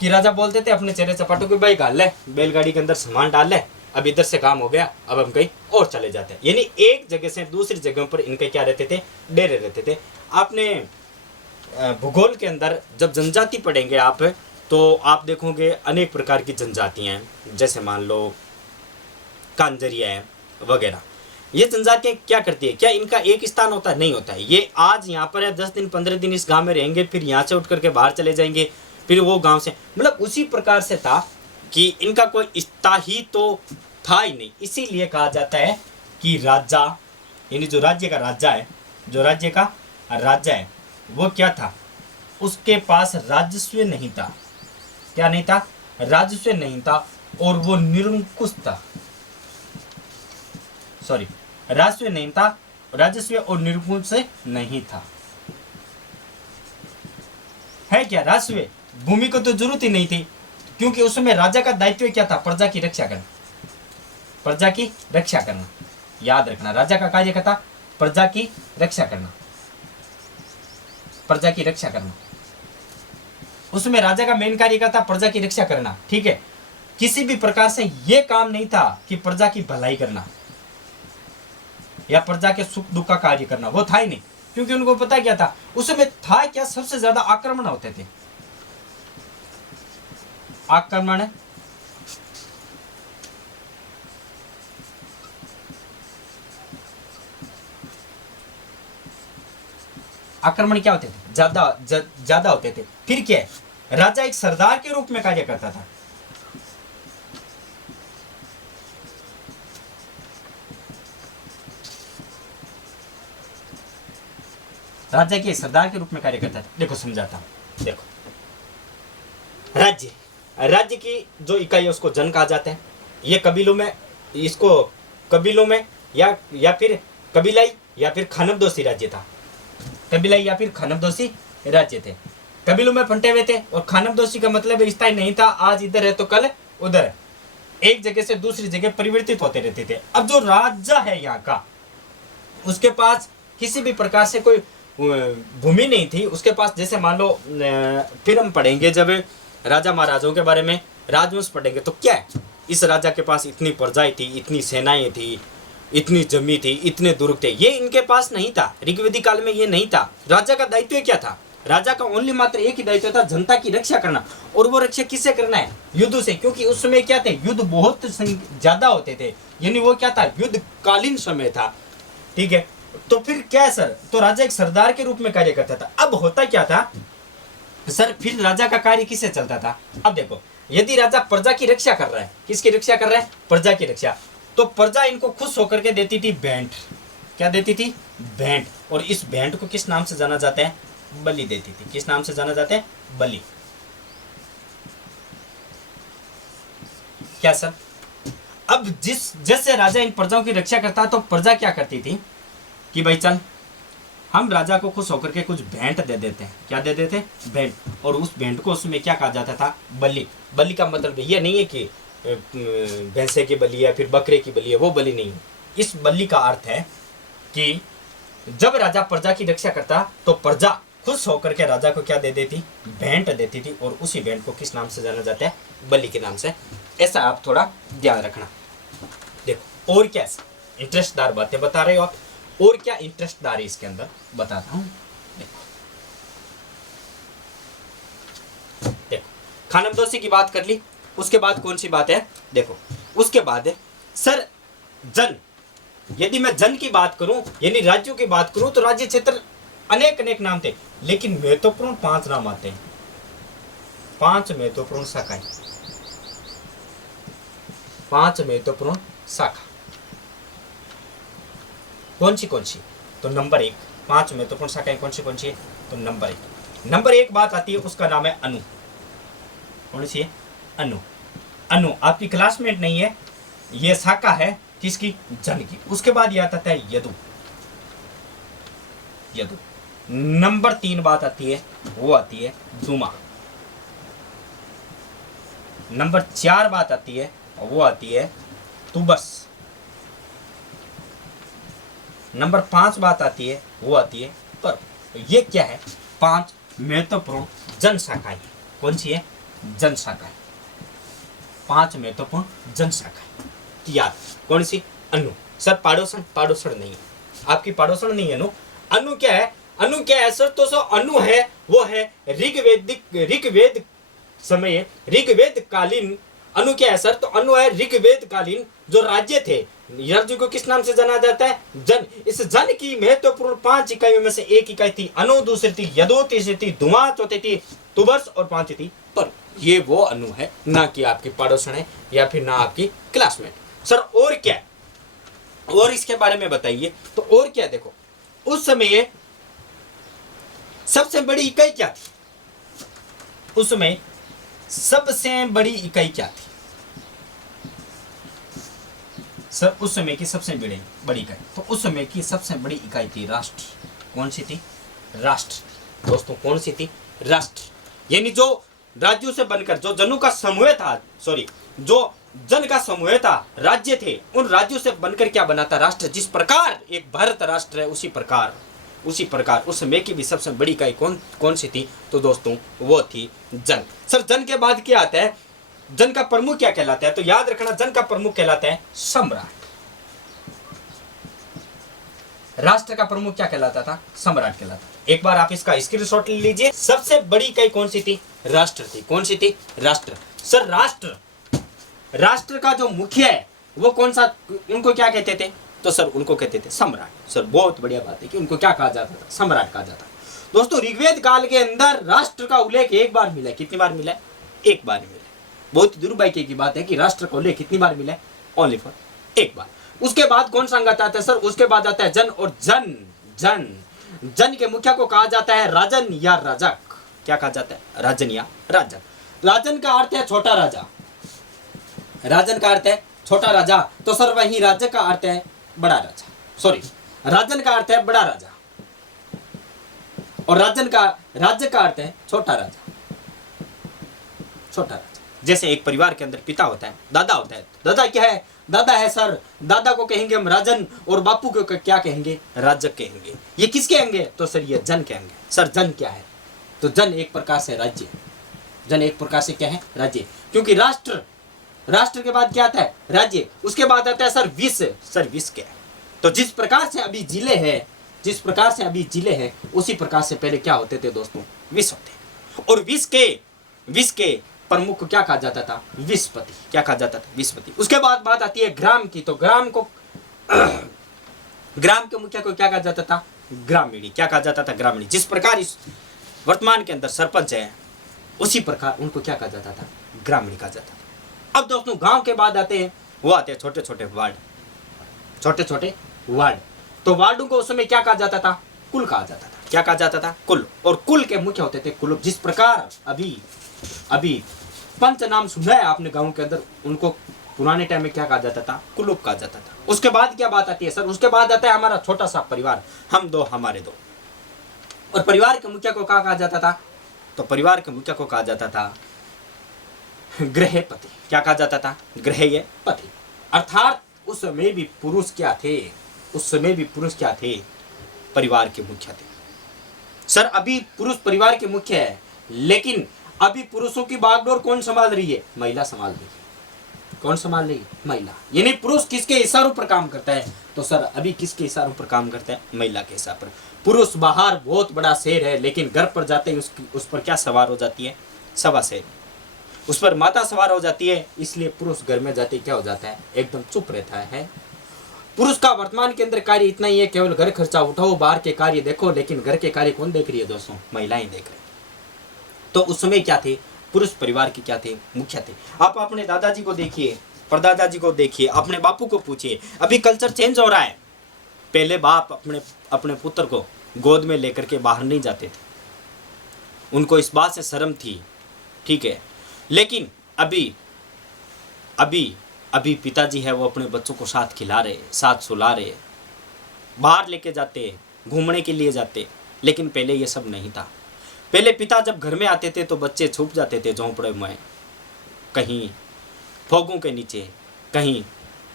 कि राजा बोलते थे अपने चेहरे चपाटों को, भाई घाल ले, बैलगाड़ी के अंदर सामान डाल ले, अब इधर से काम हो गया, अब हम कहीं और चले जाते हैं। यानी एक जगह से दूसरी जगह पर इनके क्या रहते थे? डेरे रहते थे। आपने भूगोल के अंदर जब जनजाति पढ़ेंगे आप, तो आप देखोगे अनेक प्रकार की जनजातियां हैं, जैसे मान लो कांजरिया है वगैरह। ये जनजातियां क्या करती है? क्या इनका एक स्थान होता है? नहीं होता है। ये आज यहाँ पर है, 10 दिन 15 दिन इस गांव में रहेंगे, फिर यहाँ से उठ करके बाहर चले जाएंगे, फिर वो गांव से, मतलब उसी प्रकार से था कि इनका कोई स्थायी तो था ही नहीं। इसीलिए कहा जाता है कि राजा, यानी जो राज्य का राजा है, वो क्या था? उसके पास राजस्व नहीं था। क्या नहीं था? राजस्व नहीं था, और वो निरंकुश था। सॉरी, राजस्व नहीं था, राजस्व और निरंकुश नहीं था। है क्या राजस्व? भूमि को तो जरूरत ही नहीं थी, क्योंकि उसमें राजा का दायित्व क्या था? प्रजा की रक्षा करना। प्रजा की रक्षा करना, याद रखना, राजा का कार्य क्या था? प्रजा की रक्षा करना। प्रजा की रक्षा करना, उसमें राजा का मेन कार्य क्या था? प्रजा की रक्षा करना। ठीक है, किसी भी प्रकार से यह काम नहीं था कि प्रजा की भलाई करना या प्रजा के सुख दुख का कार्य करना, वो था ही नहीं। क्योंकि उनको पता क्या था उसमें? था क्या? सबसे ज्यादा आक्रमण होते थे। आक्रमण, आक्रमण क्या होते थे? ज्यादा होते थे। फिर क्या है? राजा एक सरदार के रूप में कार्य करता था। राजा के सरदार के रूप में कार्य करता था। देखो समझाता हूं। देखो, राज्य की जो इकाई है उसको जन कहा जाता है। ये कबीलों में, इसको कबीलों में या फिर कबीलाई या फिर खानबदोशी राज्य था। कबीलाई या फिर खानबदोशी राज्य थे। कबीलों में फंटे हुए थे, और खानबदोशी का मतलब स्थायी नहीं था, आज इधर है तो कल उधर है, एक जगह से दूसरी जगह परिवर्तित होते रहते थे। अब जो राजा है यहाँ का, उसके पास किसी भी प्रकार से कोई भूमि नहीं थी। उसके पास, जैसे मान लो, फिर हम पढ़ेंगे जब राजा महाराजाओं के बारे में, राजवंश पढ़ेंगे, तो क्या है? इस राजा के पास इतनी प्रजाएं थी, इतनी सेनाएं थी, इतनी जमी थी, इतने दुर्ग थे। ये इनके पास नहीं था। ऋग्वेदिक काल में ये नहीं था। राजा का दायित्व क्या था? राजा का ओनली मात्र एक ही दायित्व था, जनता की रक्षा करना। और वो रक्षा किससे करना है? युद्ध से। क्योंकि उस समय क्या थे? युद्ध बहुत ज्यादा होते थे, यानी वो क्या था? युद्ध कालीन समय था। ठीक है, तो फिर क्या है सर? तो राजा एक सरदार के रूप में कार्य करता था। अब होता क्या था सर? फिर राजा का कार्य किससे चलता था? अब देखो, यदि राजा प्रजा की रक्षा कर रहा है, किसकी रक्षा कर रहा है? प्रजा की रक्षा, तो प्रजा इनको खुश होकर के देती थी भेंट। क्या देती थी? भेंट। और इस भेंट को किस नाम से जाना जाता है? बलि देती थी। किस नाम से जाना जाता है? बलि। क्या सर? अब जैसे राजा इन प्रजाओं की रक्षा करता, तो प्रजा क्या करती थी कि भाई चल, हम राजा को खुश होकर के कुछ भेंट दे देते हैं। क्या दे देते? भेंट। और उस भेंट को उसमें क्या कहा जाता था? बलि। बलि का मतलब ये नहीं है कि भैंसे की बलि है, फिर बकरे की बलि है, वो बलि नहीं है। इस बलि का अर्थ है कि जब राजा प्रजा की रक्षा करता, तो प्रजा खुश होकर के राजा को क्या दे देती, भेंट देती थी, और उसी भेंट को किस नाम से जाना जाता है, बलि के नाम से। ऐसा आप थोड़ा ध्यान रखना। देखो और क्या इंटरेस्टदार बातें बता रहे हो आप, और क्या इंटरेस्टदार है इसके अंदर बताता हूं। देखो खानाबदोशी की बात कर ली, उसके बाद कौन सी बात है, देखो उसके बाद है सर जन। यदि मैं जन की बात करूं यानी राज्यों की बात करूं तो राज्य क्षेत्र अनेक अनेक नाम थे, लेकिन महत्वपूर्ण 5 नाम आते हैं, 5 महत्वपूर्ण शाखाएं, 5 महत्वपूर्ण शाखा कौन सी तो नंबर 1, 5 महत्वपूर्ण शाखाएं कौन सी है, तो नंबर 1 बात आती है, उसका नाम है अनु। कौन सी है, अनु आपकी क्लासमेट नहीं है, ये शाखा है किसकी, जन की। उसके बाद ये आता है यदु। नंबर 3 बात आती है, वो आती है दुमा। नंबर 4 बात आती है, वो आती है तुबस। नंबर 5 बात आती है, वो आती है पर। ये क्या है, 5 महत्वपूर्ण जन शाखाएं। कौन सी है, जन शाखाएं, 5 महत्वपूर्ण जन शाखाएं याद। कौन सी, अनु। सर पाड़ोसन नहीं है, आपकी पाड़ोसन नहीं है अनु क्या है, सर, तो सो अनु है, वो है ऋग्वेद समय, ऋग्वेद कालीन अनु क्या है सर, तो अनु है ऋग्वेद कालीन जो राज्य थे। राज्य को किस नाम से जाना जाता है, जन। इस जन की महत्वपूर्ण 5 इकाइयों में से एक इकाई थी अनु, दूसरी थी यदु, तीसरी थी धुआं, चौथी थी तुबर्स और 5 थी पर। ये वो अनु है, ना कि आपकी पड़ोसन है या फिर ना आपकी क्लासमेट। सर और क्या, और इसके बारे में बताइए। तो और क्या, देखो उस समय सबसे बड़ी इकाई क्या थी, उस समय सबसे बड़ी इकाई क्या थी सर, उस समय की सबसे बड़ी इकाई, तो उस समय की सबसे बड़ी इकाई थी राष्ट्र। कौन सी थी, राष्ट्र। दोस्तों कौन सी थी, राष्ट्र। यानी जो राज्यों से बनकर जो जनों का समूह था, जो जन का समूह था, राज्य थे, उन राज्यों से बनकर क्या बना था, राष्ट्र। जिस प्रकार एक भारत राष्ट्र है, उसी प्रकार उस समय की भी सबसे बड़ी इकाई कौन सी थी, तो दोस्तों वो थी जन। सर जन के बाद क्या आता है, जन का प्रमुख क्या कहलाता है, तो याद रखना जन का प्रमुख कहलाता है सम्राट। राष्ट्र का प्रमुख क्या कहलाता था, सम्राट कहलाता था। एक बार आप इसका स्क्रीनशॉट ले लीजिए। सबसे बड़ी इकाई कौन सी थी, राष्ट्र थी। कौन सी थी, राष्ट्र। सर राष्ट्र का जो मुखिया है वो कौन सा, उनको क्या कहते थे, तो सर उनको कहते थे सम्राट। सर बहुत बढ़िया बात है कि उनको क्या कहा जाता था, सम्राट कहा जाता। दोस्तों ऋग्वेद काल के अंदर राष्ट्र का उल्लेख एक बार मिला है। कितनी बार मिला है, एक बार मिला है। बहुत दुर्भाग्य की बात है कि राष्ट्र का उल्लेख कितनी बार मिला है, ओनली फॉर एक बार। उसके बाद कौन सा अंग आता है सर, उसके बाद आता है जन। और जन के मुखिया को कहा जाता है राजन या राजक। क्या कहा जाता है, राजन या राजक। राजन का अर्थ है छोटा राजा, राजन का अर्थ है छोटा राजा, तो सर वही राजक का अर्थ है बड़ा राजा। राजन का अर्थ है बड़ा राजा और राज्य का अर्थ है छोटा राजा। जैसे एक परिवार के अंदर पिता होता है, दादा होता है। दादा क्या है, दादा है सर, दादा को कहेंगे हम राजन और बापू को क्या कहेंगे, राजक कहेंगे। ये किसके अंगे, तो सर ये जन के अंगे। सर जन क्या है, तो जन एक प्रकार से राज्य, जन एक प्रकार से क्या है, राज्य। क्योंकि राष्ट्र के बाद क्या आता है, राज्य। उसके बाद आता है सर विश्व। सर विश्व क्या है, तो जिस प्रकार से अभी जिले हैं उसी प्रकार से पहले क्या होते थे दोस्तों, विश्व होते। और विश्व के प्रमुख को क्या कहा जाता था, विश्वपति। क्या कहा जाता था, विश्वपति। उसके बाद बात आती है ग्राम की, तो ग्राम के मुखिया को क्या कहा जाता था, ग्रामीणी। क्या कहा जाता था, ग्रामीणी। जिस प्रकार इस वर्तमान के अंदर सरपंच है उसी प्रकार उनको क्या कहा जाता था, ग्रामीणी कहा जाता था। अब दोस्तों गांव के बाद आते हैं, वो आते हैं छोटे छोटे वार्ड। तो वार्डों को उस समय क्या कहा जाता था, कुल कहा जाता था। क्या कहा जाता था, कुल। और कुल के मुख्य होते थे कुल। जिस प्रकार अभी पंच नाम सुना है आपने गांव के अंदर, उनको पुराने टाइम में क्या कहा जाता था, कुलूप कहा जाता था। उसके बाद क्या बात आती है सर, उसके बाद आता है हमारा छोटा सा परिवार, हम दो हमारे दो। और परिवार के मुखिया को क्या कहा जाता था, तो परिवार के मुखिया को कहा जाता था गृहपति। क्या कहा जाता था, गृहपति। अर्थात उस समय भी पुरुष क्या थे, परिवार के मुखिया थे। सर अभी पुरुष परिवार के मुख्य है, लेकिन अभी पुरुषों की बागडोर कौन संभाल रही है? महिला संभाल रही है। कौन संभाल रही है? महिला। यानी पुरुष किसके इशारों पर काम करता है? तो सर अभी किसके इशारों पर काम करता है? महिला के हिसाब पर। पुरुष बाहर बहुत बड़ा शेर है, लेकिन घर पर जाते ही उस पर क्या सवार हो जाती है? सवा शेर। उस पर माता सवार हो जाती है, इसलिए पुरुष घर में जाते क्या हो जाता है? एकदम चुप रहता है। पुरुष का वर्तमान के अंदर कार्य इतना ही है, केवल घर खर्चा उठाओ, बाहर के कार्य देखो, लेकिन घर के कार्य कौन देख रही है दोस्तों? महिलाएं देख रही। तो उस समय क्या थे? पुरुष परिवार के क्या थे? मुखिया थे। आप अपने दादाजी को देखिए, परदादाजी को देखिए, अपने बापू को पूछिए, अभी कल्चर चेंज हो रहा है। पहले बाप अपने पुत्र को गोद में लेकर के बाहर नहीं जाते थे, उनको इस बात से शर्म थी, ठीक है। लेकिन अभी पिताजी है वो अपने बच्चों को साथ खिला रहे, साथ सुला रहे, बाहर लेके जाते, घूमने के लिए जाते। लेकिन पहले ये सब नहीं था। पहले पिता जब घर में आते थे तो बच्चे छुप जाते थे झोंपड़े में, कहीं फोगों के नीचे, कहीं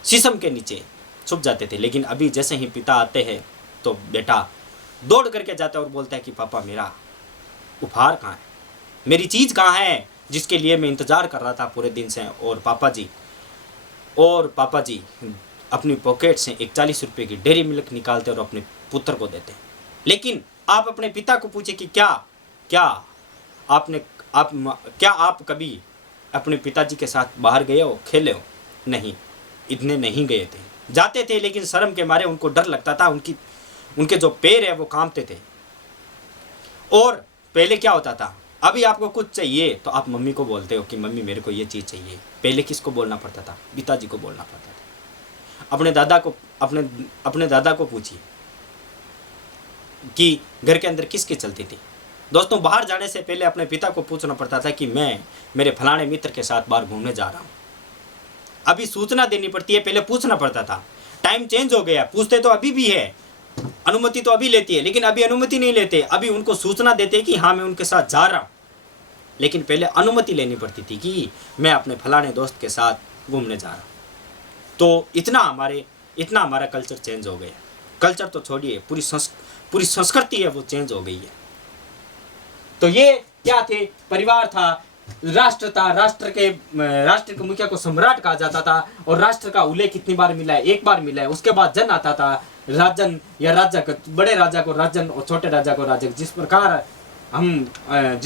शीशम के नीचे छुप जाते थे। लेकिन अभी जैसे ही पिता आते हैं तो बेटा दौड़ करके जाता है और बोलता है कि पापा मेरा उपहार कहाँ है, मेरी चीज़ कहाँ है जिसके लिए मैं इंतज़ार कर रहा था पूरे दिन से। और पापा जी अपनी पॉकेट से एक 40 रुपये की डेयरी मिल्क निकालते और अपने पुत्र को देते। लेकिन आप अपने पिता को पूछे कि क्या आप कभी अपने पिताजी के साथ बाहर गए हो, खेले हो? नहीं, इतने नहीं गए थे। जाते थे लेकिन शर्म के मारे उनको डर लगता था, उनके जो पैर है वो कांपते थे। और पहले क्या होता था, अभी आपको कुछ चाहिए तो आप मम्मी को बोलते हो कि मम्मी मेरे को ये चीज़ चाहिए। पहले किसको बोलना पड़ता था? पिताजी को बोलना पड़ता था। अपने दादा को पूछिए कि घर के अंदर किसकी चलती थी। दोस्तों बाहर जाने से पहले अपने पिता को पूछना पड़ता था कि मैं मेरे फलाने मित्र के साथ बाहर घूमने जा रहा हूँ। अभी सूचना देनी पड़ती है, पहले पूछना पड़ता था। टाइम चेंज हो गया, पूछते तो अभी भी है, अनुमति तो अभी लेती है, लेकिन अभी अनुमति नहीं लेते। अभी उनको सूचना देते कि हाँ मैं उनके साथ जा रहा हूँ, लेकिन पहले अनुमति लेनी पड़ती थी कि मैं अपने फलाने दोस्त के साथ घूमने जा रहा हूँ। तो इतना हमारा कल्चर चेंज हो गया। कल्चर तो छोड़िए, पूरी संस्कृति है वो चेंज हो गई है। तो ये क्या थे? परिवार था, राष्ट्र था। राष्ट्र के मुखिया को सम्राट कहा जाता था। और राष्ट्र का उल्लेख कितनी बार मिला है? एक बार मिला है। उसके बाद जन आता था, राजन या राजा का, बड़े राजा को राजन और छोटे राजा को राजक। जिस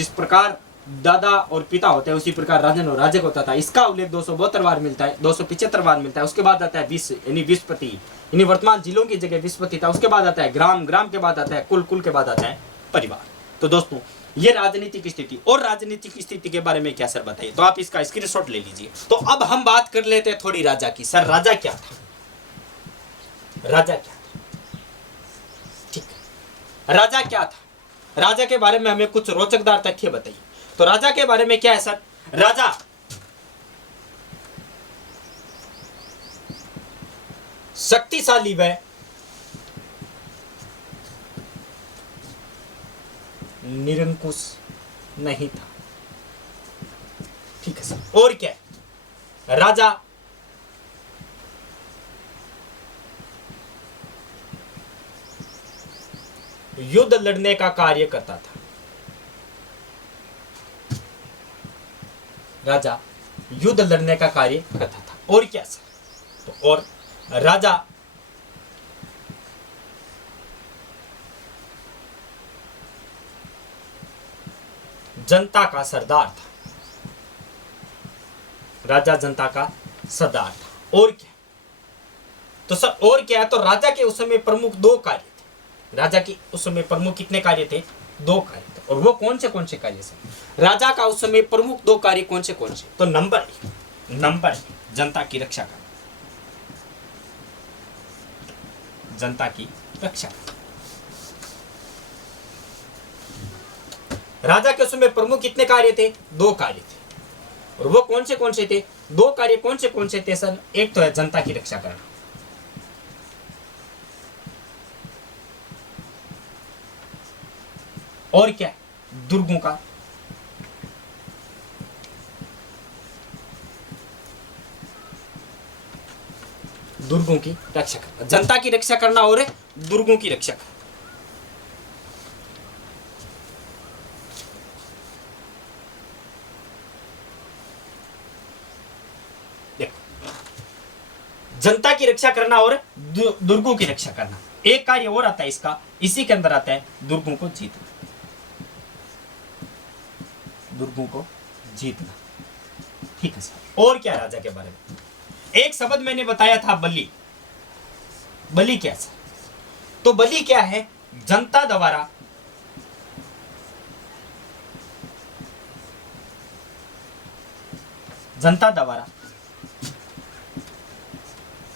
प्रकार दादा और पिता होते हैं उसी प्रकार राजन और राजक होता था। इसका उल्लेख 272 बार मिलता है, 275 बार मिलता है। उसके बाद आता है विस्पति, यानी वर्तमान जिलों की जगह विस्पति था। उसके बाद आता है ग्राम के बाद आता है कुल के बाद आता है परिवार। तो दोस्तों ये राजनीतिक स्थिति, और राजनीतिक स्थिति के बारे में क्या सर बताइए, तो आप इसका स्क्रीनशॉट ले लीजिए। तो अब हम बात कर लेते हैं थोड़ी राजा की। सर राजा क्या था? ठीक, राजा क्या था? राजा के बारे में हमें कुछ रोचकदार तथ्य बताइए। तो राजा के बारे में क्या है सर? राजा शक्तिशाली व निरंकुश नहीं था। ठीक है सर। और क्या है? राजा युद्ध लड़ने का कार्य करता था। राजा युद्ध लड़ने का कार्य करता था। और क्या सर? तो और राजा जनता का सरदार था। राजा जनता का सरदार था। और क्या? तो सर और क्या है? तो राजा के उस समय प्रमुख 2 कार्य थे। राजा की उस समय प्रमुख कितने कार्य थे? 2 कार्य थे। और वो कौन से कार्य थे? राजा का उस समय प्रमुख 2 कार्य कौन से? तो नंबर 1 जनता की रक्षा करना। जनता की रक्षा करना। राजा के उसमें प्रमुख कितने कार्य थे? 2 कार्य थे। और वो कौन से थे? 2 कार्य कौन से थे सर? एक तो है जनता की रक्षा करना, और क्या? दुर्गों की रक्षा करना। जनता की रक्षा करना और दुर्गों की रक्षा करना। जनता की रक्षा करना और दुर्गों की रक्षा करना। एक कार्य और आता है इसका, इसी के अंदर आता है दुर्गों को जीतना, दुर्गों को जीतना। ठीक है सर। और क्या राजा के बारे में, एक शब्द मैंने बताया था बलि। बलि क्या सर? तो बलि क्या है? जनता द्वारा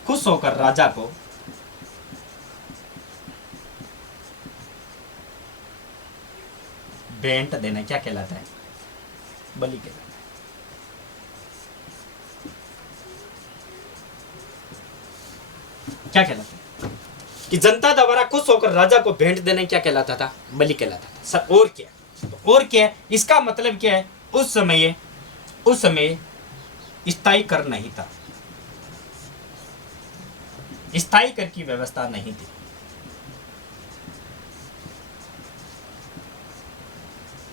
खुश होकर राजा को भेंट देना क्या कहलाता है? बलि कहलाता है। क्या कहलाता है? कि जनता द्वारा खुश होकर राजा को भेंट देना क्या कहलाता था? बलि कहलाता था सर। और क्या? तो और क्या है? इसका मतलब क्या है? उस समय स्थायी कर नहीं था, स्थायी कर की व्यवस्था नहीं थी।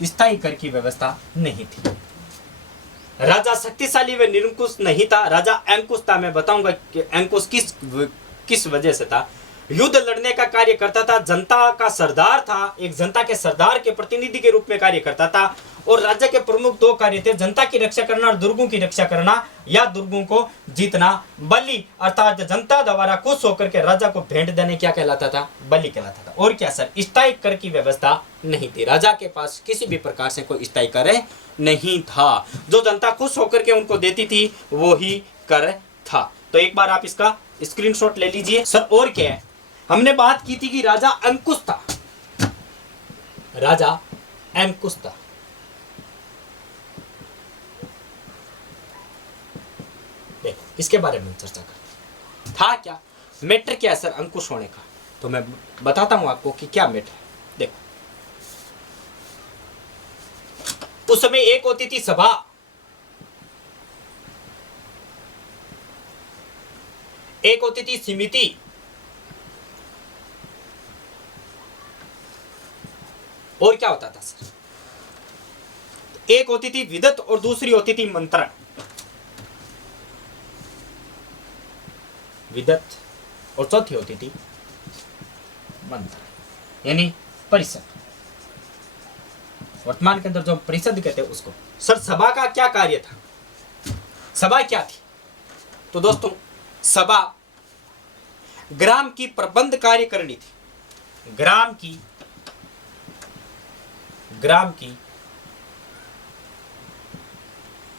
स्थायी कर की व्यवस्था नहीं थी। राजा शक्तिशाली व निरंकुश नहीं था, राजा अंकुश था। मैं बताऊंगा कि अंकुश किस वजह से था। युद्ध लड़ने का कार्य करता था, जनता का सरदार था, एक जनता के सरदार के प्रतिनिधि के रूप में कार्य करता था। और राज्य के प्रमुख दो कार्य थे, जनता की रक्षा करना और दुर्गों की रक्षा करना या दुर्गों को जीतना। बलि अर्थात जनता द्वारा खुश होकर के राजा को भेंट देने क्या कहलाता था? बलि कहलाता था। और क्या सर? स्थायी कर की व्यवस्था नहीं थी, राजा के पास किसी भी प्रकार से कोई स्थायी कर नहीं था। जो जनता खुश होकर के उनको देती थी वो ही कर था। तो एक बार आप इसका स्क्रीनशॉट ले लीजिए सर। और क्या है? हमने बात की थी कि राजा अंकुश था, राजा अंकुश था। देखो इसके बारे में चर्चा करते था। क्या मैटर क्या है सर अंकुश होने का? तो मैं बताता हूं आपको कि क्या मैटर है। देखो उस समय एक होती थी सभा, एक होती थी समिति, और क्या होता था सर? एक होती थी विदत और दूसरी होती थी मंत्रण। विदत और चौथी होती थी मंत्रण, यानी परिषद। वर्तमान के अंदर जो परिषद कहते हैं उसको। सर सभा का क्या कार्य था? सभा क्या थी? तो दोस्तों सभा ग्राम की प्रबंध कार्य करनी थी, ग्राम की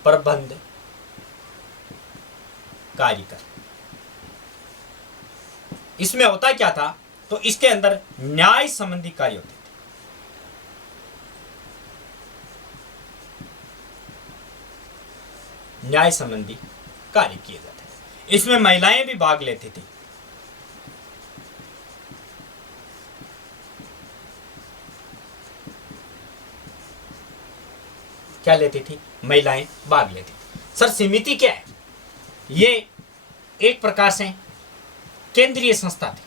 प्रबंध कार्य कर। इसमें होता क्या था? तो इसके अंदर न्याय संबंधी कार्य होते थे। न्याय संबंधी कार्य किए जाते थे। इसमें महिलाएं भी भाग लेती थी। क्या लेती थी? महिलाएं भाग लेती थी। सर समिति क्या है? ये एक प्रकार से केंद्रीय संस्था थी।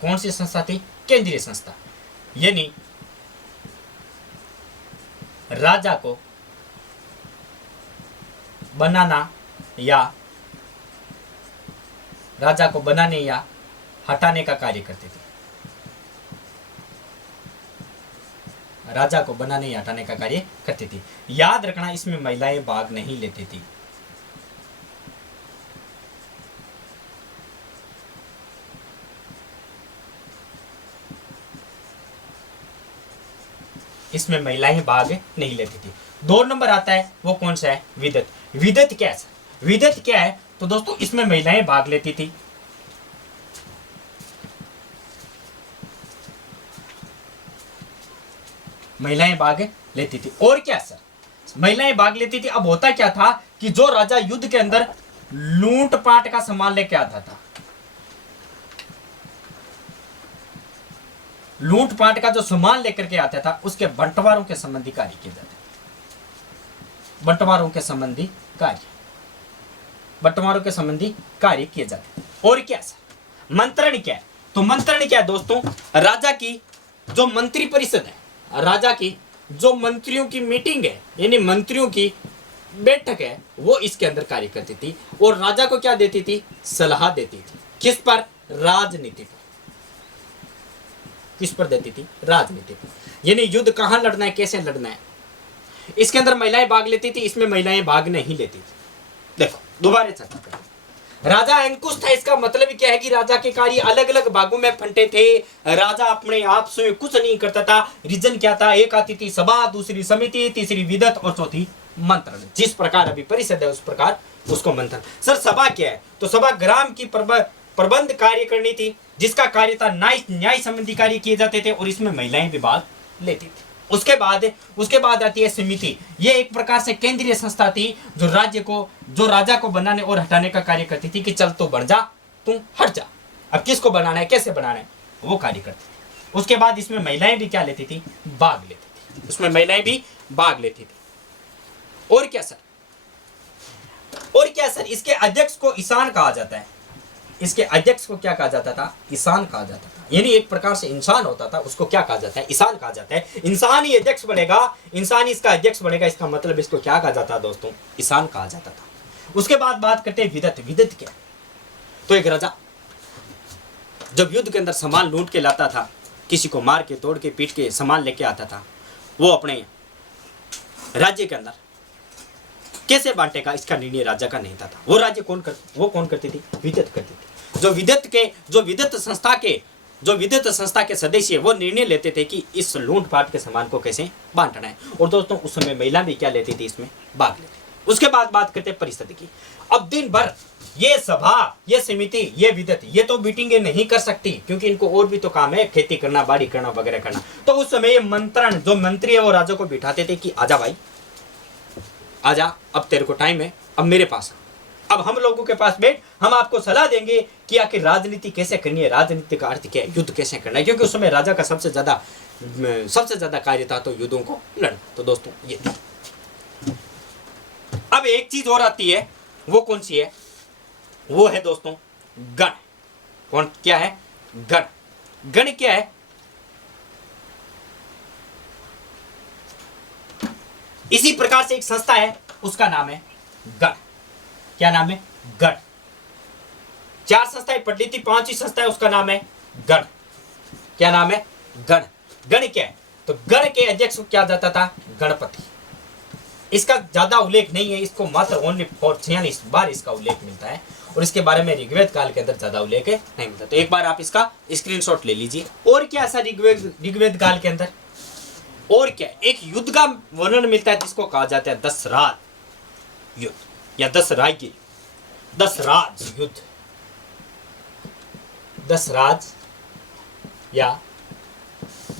कौन सी संस्था थी? केंद्रीय संस्था। यानी राजा को बनाने या हटाने का कार्य करते थे। राजा को बनाने या हटाने का कार्य करती थी। याद रखना इसमें महिलाएं भाग नहीं लेती थी। इसमें महिलाएं भाग नहीं लेती थी। 2 नंबर आता है वो कौन सा है? विदत। विदत क्या है? विदत क्या है? तो दोस्तों इसमें महिलाएं भाग लेती थी। महिलाएं भाग लेती थी। और क्या सर? महिलाएं भाग लेती थी। अब होता क्या था कि जो राजा युद्ध के अंदर लूटपाट का सामान लेके आता था, लूटपाट का जो सामान लेकर के आता था उसके बंटवारों के संबंधी कार्य किए जाते थे। बंटवारों के संबंधी कार्य किए जाते थे। और क्या सर? मंत्रण क्या है? तो मंत्रण क्या है दोस्तों? राजा की जो मंत्री परिषद है, राजा की जो मंत्रियों की मीटिंग है, यानी मंत्रियों की बैठक है वो इसके अंदर कार्य करती थी और राजा को क्या देती थी, सलाह देती थी। किस पर, राजनीति पर। किस पर देती थी, राजनीति पर। यानी युद्ध कहां लड़ना है, कैसे लड़ना है। इसके अंदर महिलाएं भाग लेती थी, इसमें महिलाएं भाग नहीं लेती थी। देखो दोबारा चर्चा करें। राजा अंकुश था, इसका मतलब क्या है कि राजा के कार्य अलग अलग भागों में फंटे थे। राजा अपने आप से कुछ नहीं करता था। रीजन क्या था, एक आती थी सभा, दूसरी समिति, तीसरी विदत और चौथी मंत्रण। जिस प्रकार अभी परिषद है उस प्रकार उसको मंथन। सर सभा क्या है, तो सभा ग्राम की प्रबंध कार्य करनी थी, जिसका कार्य था न्याय संबंधी कार्य किए जाते थे और इसमें महिलाएं भी भाग लेती थी। उसके बाद आती है समिति। ये एक प्रकार से केंद्रीय संस्था थी जो राजा को बनाने और हटाने का कार्य करती थी कि चल तो बढ़ जा, तू हट जा। अब किसको बनाना है, कैसे बनाना है, वो कार्य करती थी। उसके बाद इसमें महिलाएं भी क्या लेती थी, भाग लेती थी। इसमें महिलाएं भी भाग लेती थी। और क्या सर, इसके अध्यक्ष को ईशान कहा जाता है। इसके अध्यक्ष को क्या कहा जाता था, ईशान कहा जाता था। यानी एक प्रकार से इंसान होता था, उसको क्या कहा जाता है, ईशान कहा जाता है। इंसान ही अध्यक्ष बनेगा, इंसान ही इसका अध्यक्ष बनेगा, इसका मतलब इसको क्या कहा जाता है दोस्तों, ईशान कहा जाता था। उसके बाद बात करते हैं विदत। विदत क्या, तो एक राजा जब युद्ध के अंदर सामान लूट के लाता था, किसी को मार के तोड़ के पीट के सामान लेके आता था, वो अपने राज्य के अंदर कैसे बांटेगा इसका निर्णय राजा का नहीं था। वो राज्य कौन करती थी, विदत करती थी। जो विदत संस्था के सदस्य वो निर्णय लेते थे कि इस लूटपाट के सामान को कैसे बांटना है। और दोस्तों उस समय महिला भी क्या लेती थी, इसमें भाग लेती। उसके बाद बात करते हैं परिषद की। अब दिन भर ये सभा, ये समिति, ये विदत, ये तो मीटिंगें नहीं कर सकती क्योंकि इनको और भी तो काम है, खेती करना, बाड़ी करना वगैरह करना। तो उस समय ये मंत्रण, जो मंत्री है वो राजा को बिठाते थे कि आजा भाई, आजा, अब तेरे को टाइम है, अब मेरे पास, अब हम लोगों के पास बैठ, हम आपको सलाह देंगे कि आखिर राजनीति कैसे करनी है, राजनीति का अर्थ क्या है, युद्ध कैसे करना है। क्योंकि उस समय राजा का सबसे ज्यादा कार्य था तो युद्धों को लड़ना। तो दोस्तों ये अब एक चीज और आती है, वो कौन सी है, वो है दोस्तों गण। कौन, क्या है, गण। गण क्या है, इसी प्रकार से एक संस्था है, उसका नाम है गण। क्या नाम है, गण। 4 संस्थाएं पढ़ ली थी, 5वीं संस्था है उसका नाम है गण। क्या नाम है, गण। गण क्या है, तो गण के अध्यक्ष को क्या जाता था, गणपति। इसका ज्यादा उल्लेख नहीं है, इसको मात्र ओनली 46 बार इसका उल्लेख मिलता है और इसके बारे में ऋग्वेद काल के अंदर ज्यादा उल्लेख नहीं मिलता। तो एक बार आप इसका स्क्रीनशॉट ले लीजिए। और क्या ऐसा ऋग्वेद काल के अंदर, और क्या, एक युद्ध का वर्णन मिलता है जिसको कहा जाता है दशराज युद्ध या दशराज्य, दशराज युद्ध, दशराज या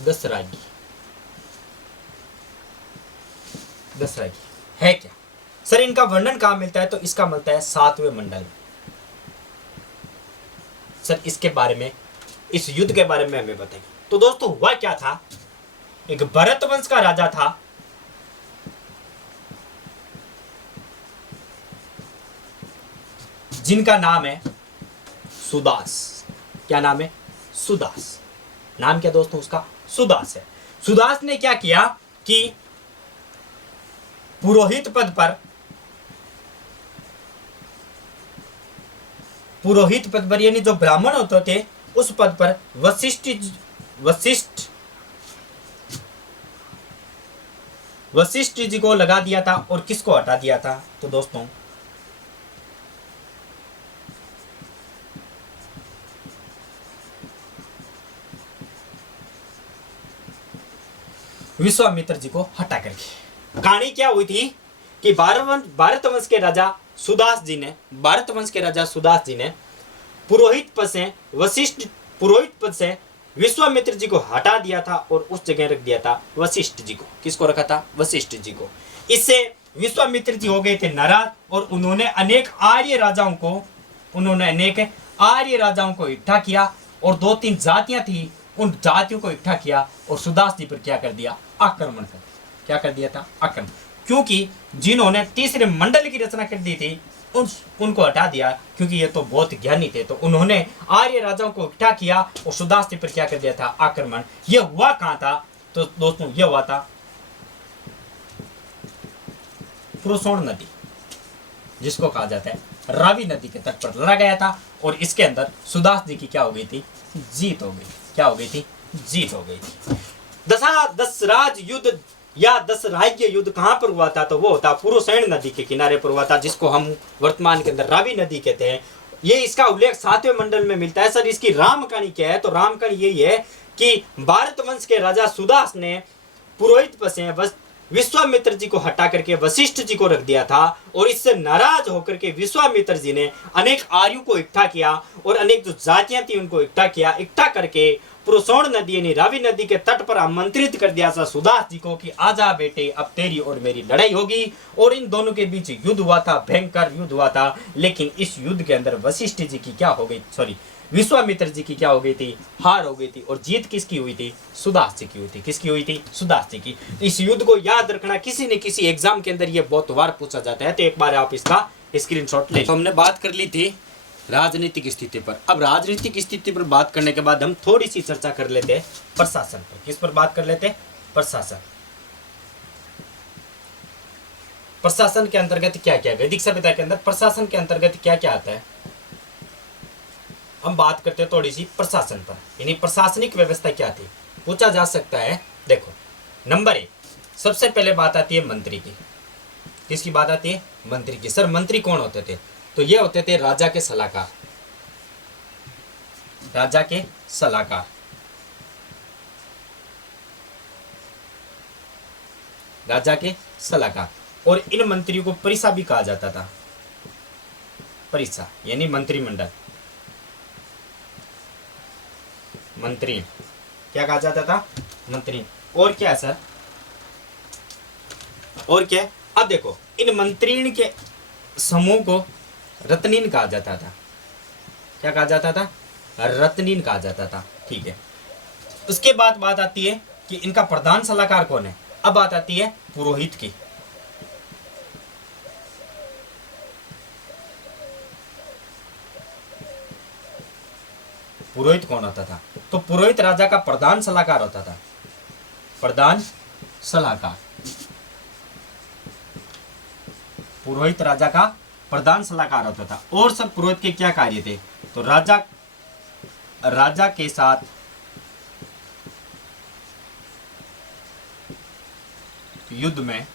दशराज्य। दशराज्य है क्या सर, इनका वर्णन कहां मिलता है, तो इसका मिलता है 7वें मंडल। सर इसके बारे में, इस युद्ध के बारे में हमें बताइए। तो दोस्तों हुआ क्या था, एक भरत वंश का राजा था, जिनका नाम है सुदास। क्या नाम है, सुदास। नाम क्या दोस्तों उसका, सुदास है। सुदास ने क्या किया कि पुरोहित पद पर यानी जो ब्राह्मण होते थे उस पद पर वशिष्ठ जी को लगा दिया था। और किसको हटा दिया था, तो दोस्तों विश्वामित्र जी को हटा करके। कहानी क्या हुई थी कि भारत वंश के राजा सुदास जी ने पुरोहित पद से विश्वामित्र जी को हटा दिया था और उस जगह रख दिया था वशिष्ठ जी को। किसको रखा था, वशिष्ठ जी को। इससे विश्वामित्र जी हो गए थे नाराज और उन्होंने अनेक आर्य राजाओं को इकट्ठा किया और 2-3 जातियां थी, उन जातियों को इकट्ठा किया और सुदास जी पर क्या कर दिया, आक्रमण कर दिया। क्या कर दिया था, आक्रमण। क्योंकि जिन्होंने तीसरे मंडल की रचना कर दी थी उनको हटा दिया, क्योंकि ये तो बहुत ज्ञानी थे, तो उन्होंने आर्य राजाओं को इकट्ठा किया और सुदास जी पर क्या कर दिया था, आक्रमण। ये हुआ कहां था, तो दोस्तों ये हुआ था पुरुषोण नदी, जिसको कहा जाता है रावी नदी के तट पर लड़ा गया था। और इसके अंदर सुदास जी की क्या हो गई थी? जीत हो गई। क्या हो गई थी? जीत हो गई थी। दशराज युद्ध या दशराज्य युद्ध कहां पर हुआ था? तो वो होता पुरुषोण नदी के किनारे पर हुआ था, जिसको हम वर्तमान के अंदर रावी नदी कहते हैं। ये इसका उल्लेख 7वें मंडल में मिलता है। सर इसकी राम कहानी क्या है? तो राम कहानी यही है कि भारत वंश के राजा सुदास ने पुरोहित पद से विश्वामित्र जी को हटा करके वशिष्ठ जी को रख दिया था। और इससे नाराज होकर के विश्वामित्र जी ने अनेक आर्यों को इकट्ठा किया और अनेक जो जातियां थी उनको इकट्ठा करके पुरुषोण नदी यानी रावी नदी के तट पर आमंत्रित कर दिया था सुदास जी को कि आजा बेटे, अब तेरी और मेरी लड़ाई होगी। और इन दोनों के बीच युद्ध हुआ था, भयंकर युद्ध हुआ था। लेकिन इस युद्ध के अंदर वशिष्ठ जी की क्या हो गई, सॉरी विश्वामित्र जी की क्या हो गई थी? हार हो गई थी। और जीत किसकी हुई थी? सुदास जी की हुई थी। किसकी हुई थी? सुदास जी की। इस युद्ध को याद रखना, किसी न किसी एग्जाम के अंदर ये बहुत बार पूछा जाता है, तो एक बार आप इसका स्क्रीनशॉट ले। तो हमने बात कर ली थी राजनीतिक स्थिति पर। अब राजनीतिक स्थिति पर बात करने के बाद हम थोड़ी सी चर्चा कर लेते हैं प्रशासन पर। किस पर बात कर लेते हैं? प्रशासन। प्रशासन के अंतर्गत क्या क्या, वैदिक सभ्यता के अंदर प्रशासन के अंतर्गत क्या क्या आता है? हम बात करते हैं थोड़ी सी प्रशासन पर, यानी प्रशासनिक व्यवस्था क्या थी, पूछा जा सकता है। देखो, नंबर 1 सबसे पहले बात आती है मंत्री की। किसकी बात आती है? मंत्री की। सर मंत्री कौन होते थे? तो ये होते थे राजा के सलाहकार। राजा के सलाहकार। राजा के सलाहकार। और इन मंत्रियों को परिषा भी कहा जाता था। परिषा यानी मंत्रिमंडल। मंत्री क्या कहा जाता था? मंत्री। और क्या है सर? और क्या? अब देखो, इन मंत्रीण के समूह को रत्नीन कहा जाता था। क्या कहा जाता था? रत्नीन कहा जाता था। ठीक है। उसके बाद बात आती है कि इनका प्रधान सलाहकार कौन है। अब बात आती है पुरोहित की। पुरोहित कौन होता था? तो पुरोहित राजा का प्रधान सलाहकार होता था। प्रधान सलाहकार। पुरोहित राजा का प्रधान सलाहकार होता था। और सब पुरोहित के क्या कार्य थे? तो राजा के साथ युद्ध में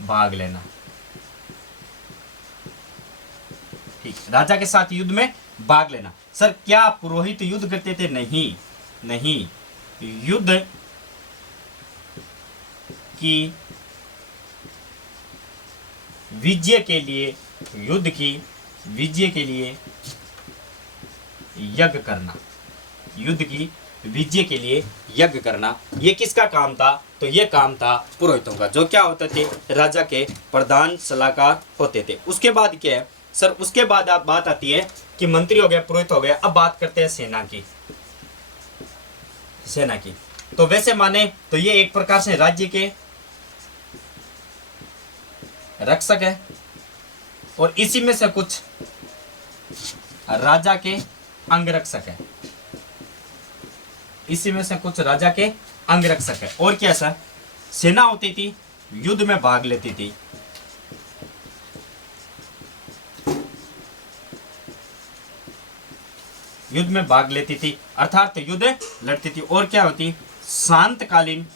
भाग लेना। ठीक, राजा के साथ युद्ध में भाग लेना। सर क्या पुरोहित युद्ध करते थे? नहीं, नहीं। युद्ध की विजय के लिए, युद्ध की विजय के लिए यज्ञ करना। युद्ध की विजय के लिए यज्ञ करना, ये किसका काम था? तो ये काम था पुरोहितों का, जो क्या होते थे? राजा के प्रधान सलाहकार होते थे। उसके बाद क्या है सर? उसके बाद आप बात आती है कि मंत्री हो गया, पुरोहित हो गया। अब बात करते हैं सेना की। सेना की तो वैसे माने तो ये एक प्रकार से राज्य के रक्षक है। और इसी में से कुछ राजा के अंगरक्षक है। इसी में से कुछ राजा के अंगरक्षक है। और क्या सर? सेना होती थी, युद्ध में भाग लेती थी। युद्ध में भाग लेती थी, अर्थात युद्ध लड़ती थी। और क्या होती? शांतकालीन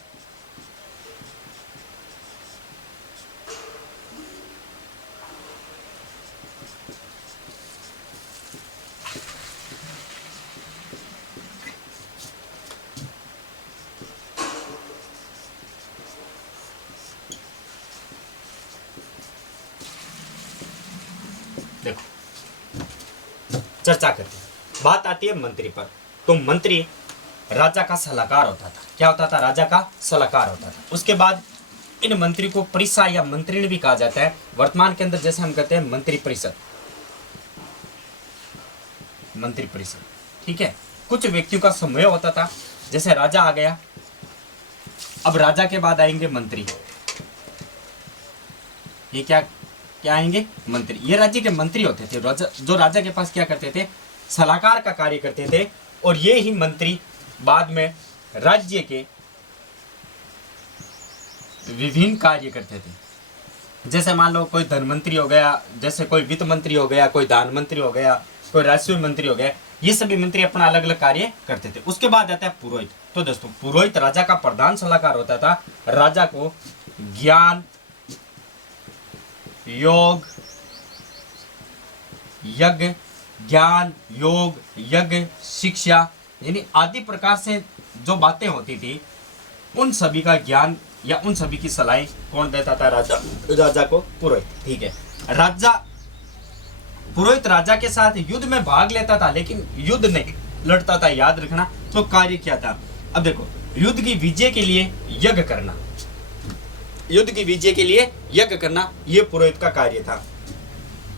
चर्चा करते हैं। बात आती है मंत्री पर। तो मंत्री राजा का सलाहकार होता था। क्या होता था? राजा का सलाहकार होता था। उसके बाद इन मंत्री को परिषा या मंत्रिण भी कहा जाता है। वर्तमान के अंदर जैसे हम कहते हैं मंत्री परिषद, मंत्री परिषद। ठीक है। कुछ व्यक्तियों का समूह होता था, जैसे राजा आ गया। अब राजा के बाद आएंगे मंत्री। ये क्या क्या आएंगे? मंत्री। ये राज्य के मंत्री होते थे, जो राजा के पास क्या करते थे? सलाहकार का कार्य करते थे। और ये ही मंत्री बाद में राज्य के विभिन्न कार्य करते थे। जैसे मान लो कोई धन मंत्री हो गया, जैसे कोई वित्त मंत्री हो गया, कोई दान मंत्री हो गया, कोई राजस्व मंत्री हो गया, ये सभी मंत्री अपना अलग अलग कार्य करते थे। उसके बाद आता है पुरोहित। तो दोस्तों पुरोहित राजा का प्रधान सलाहकार होता था। राजा को ज्ञान, योग, यज्ञ, ज्ञान, योग, यज्ञ, शिक्षा यानी आदि प्रकार से जो बातें होती थी उन सभी का ज्ञान या उन सभी की सलाह कौन देता था? राजा को पुरोहित। ठीक है, राजा पुरोहित राजा के साथ युद्ध में भाग लेता था, लेकिन युद्ध नहीं लड़ता था, याद रखना। तो कार्य क्या था? अब देखो, युद्ध की विजय के लिए यज्ञ करना, युद्ध की विजय के लिए यज्ञ करना, ये पुरोहित का कार्य था।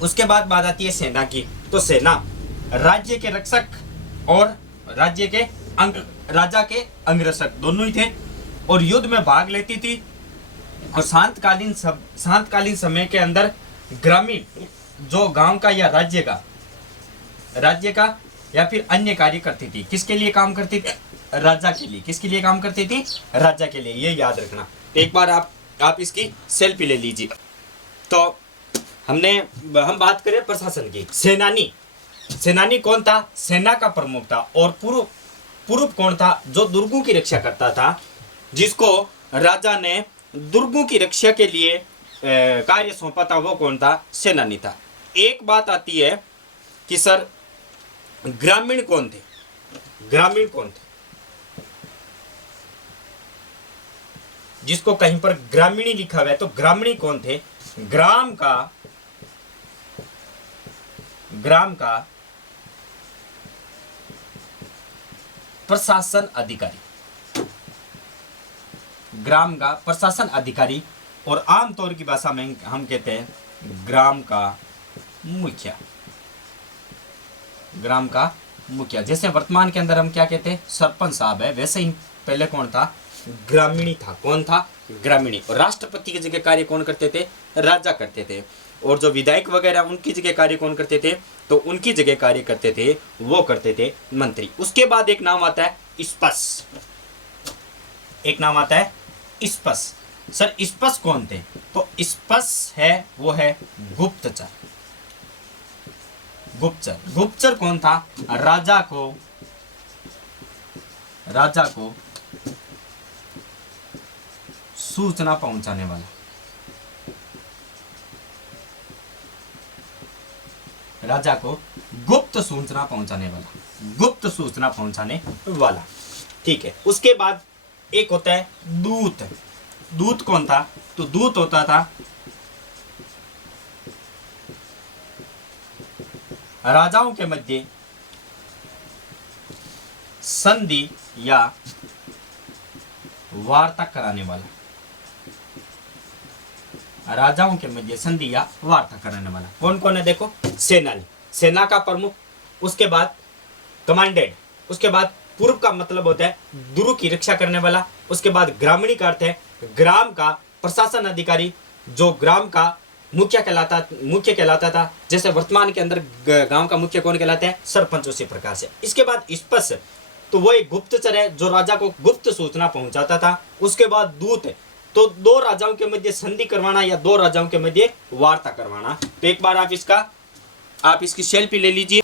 उसके बाद बात आती है सेना की। तो सेना राज्य के रक्षक और राज्य के राजा के अंगरक्षक दोनों ही थे और युद्ध में भाग लेती थी। और शांतकालीन समय के अंदर ग्रामीण जो गांव का या राज्य का या फिर अन्य कार्य करती थी। किसके लिए काम करती थी? राजा के लिए। किसके लिए काम करती थी? राजा के लिए। ये याद रखना। एक बार आप इसकी सेल्फी ले लीजिए। तो हम बात करें प्रशासन की। सेनानी कौन था? सेना का प्रमुख था। और पूर्व कौन था? जो दुर्गों की रक्षा करता था, जिसको राजा ने दुर्गों की रक्षा के लिए कार्य सौंपा था, वो कौन था? सेनानी था। एक बात आती है कि सर ग्रामीण कौन थे? ग्रामीण कौन थे? जिसको कहीं पर ग्रामीणी लिखा हुआ है, तो ग्रामीणी कौन थे? ग्राम का प्रशासन अधिकारी, ग्राम का प्रशासन अधिकारी, और आमतौर की भाषा में हम कहते हैं ग्राम का मुखिया। ग्राम का मुखिया, जैसे वर्तमान के अंदर हम क्या कहते हैं? सरपंच साहब है, वैसे ही पहले कौन था? ग्रामीणी था। कौन था? ग्रामीणी। और राष्ट्रपति की जगह कार्य कौन करते थे? राजा करते थे। और जो विधायक वगैरह उनकी जगह कार्य कौन करते थे? तो उनकी जगह कार्य करते थे, वो करते थे मंत्री। उसके बाद एक नाम आता है स्पस। एक नाम आता है स्पस। सर स्पस कौन थे? तो स्पस है, वो है गुप्तचर। गुप्तचर कौन था? राजा को सूचना पहुंचाने वाला। राजा को गुप्त सूचना पहुंचाने वाला। ठीक है। उसके बाद एक होता है दूत। दूत कौन था? तो दूत होता था राजाओं के मध्य संधि या वार्ता कराने वाला। राजाओं के मध्य संधि या वार्ता कराने वाला कौन कौन है? देखो, सेनानी, सेना का प्रमुख। उसके बाद कमांडेंट। उसके बाद पूर्व का मतलब होता है दुर्ग की रक्षा करने वाला। उसके बाद ग्रामीणी का अर्थ है ग्राम का प्रशासन अधिकारी, जो ग्राम का मुखिया कहलाता था। जैसे वर्तमान के अंदर गांव का मुखिया कौन कहलाता है? सरपंच। उसी प्रकार से इसके बाद स्पष्ट, तो वो एक गुप्तचर है जो राजा को गुप्त सूचना पहुंचाता था। उसके बाद दूत है, तो दो राजाओं के मध्य संधि करवाना या दो राजाओं के मध्य वार्ता करवाना। तो एक बार आप इसकी सेल्फी ले लीजिए।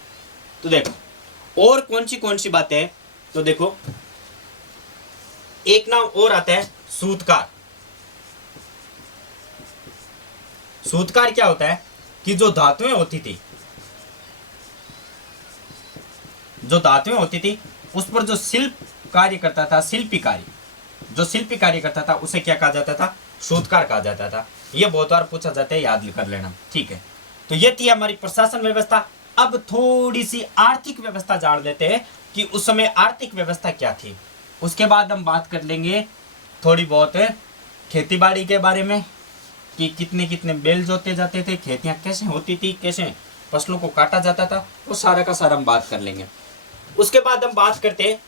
तो देखो और कौन सी बातें हैं? तो देखो एक नाम और आता है सूतकार। सूतकार क्या होता है कि जो धातुएं होती थी उस पर जो शिल्पी कार्य करता था उसे क्या कहा जाता था? सूतकार कहा जाता था। यह बहुत बार पूछा जाता है, याद कर लेना। ठीक है, तो ये थी हमारी प्रशासन व्यवस्था। अब थोड़ी सी आर्थिक व्यवस्था जान लेते हैं कि उस समय आर्थिक व्यवस्था क्या थी। उसके बाद हम बात कर लेंगे थोड़ी बहुत खेतीबाड़ी के बारे में, कि कितने बैल जोते जाते थे, खेतियां कैसे होती थी, कैसे फसलों को काटा जाता था, वो सारा का सारा हम बात कर लेंगे। उसके बाद हम बात करते हैं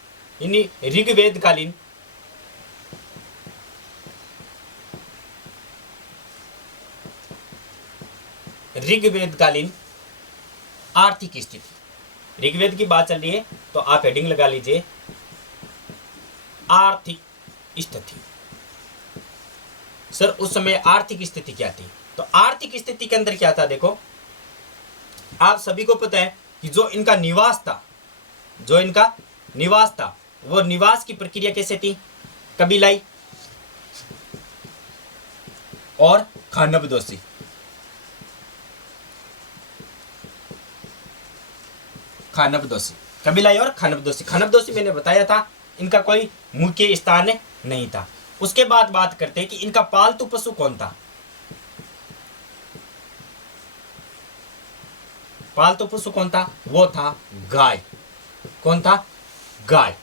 ऋग्वेदकालीन आर्थिक स्थिति। ऋग्वेद की बात चल रही है तो आप हेडिंग लगा लीजिए आर्थिक स्थिति। सर उस समय आर्थिक स्थिति क्या थी? तो आर्थिक स्थिति के अंदर क्या था, देखो आप सभी को पता है कि जो इनका निवास था, वो निवास की प्रक्रिया कैसे थी, कबीलाई और खानबदोशी। कबीलाई और खानबदोशी मैंने बताया था, इनका कोई मुख्य स्थान नहीं था। उसके बाद बात करते हैं कि इनका पालतू पशु कौन था। पालतू पशु कौन था, वो था गाय। कौन था, गाय।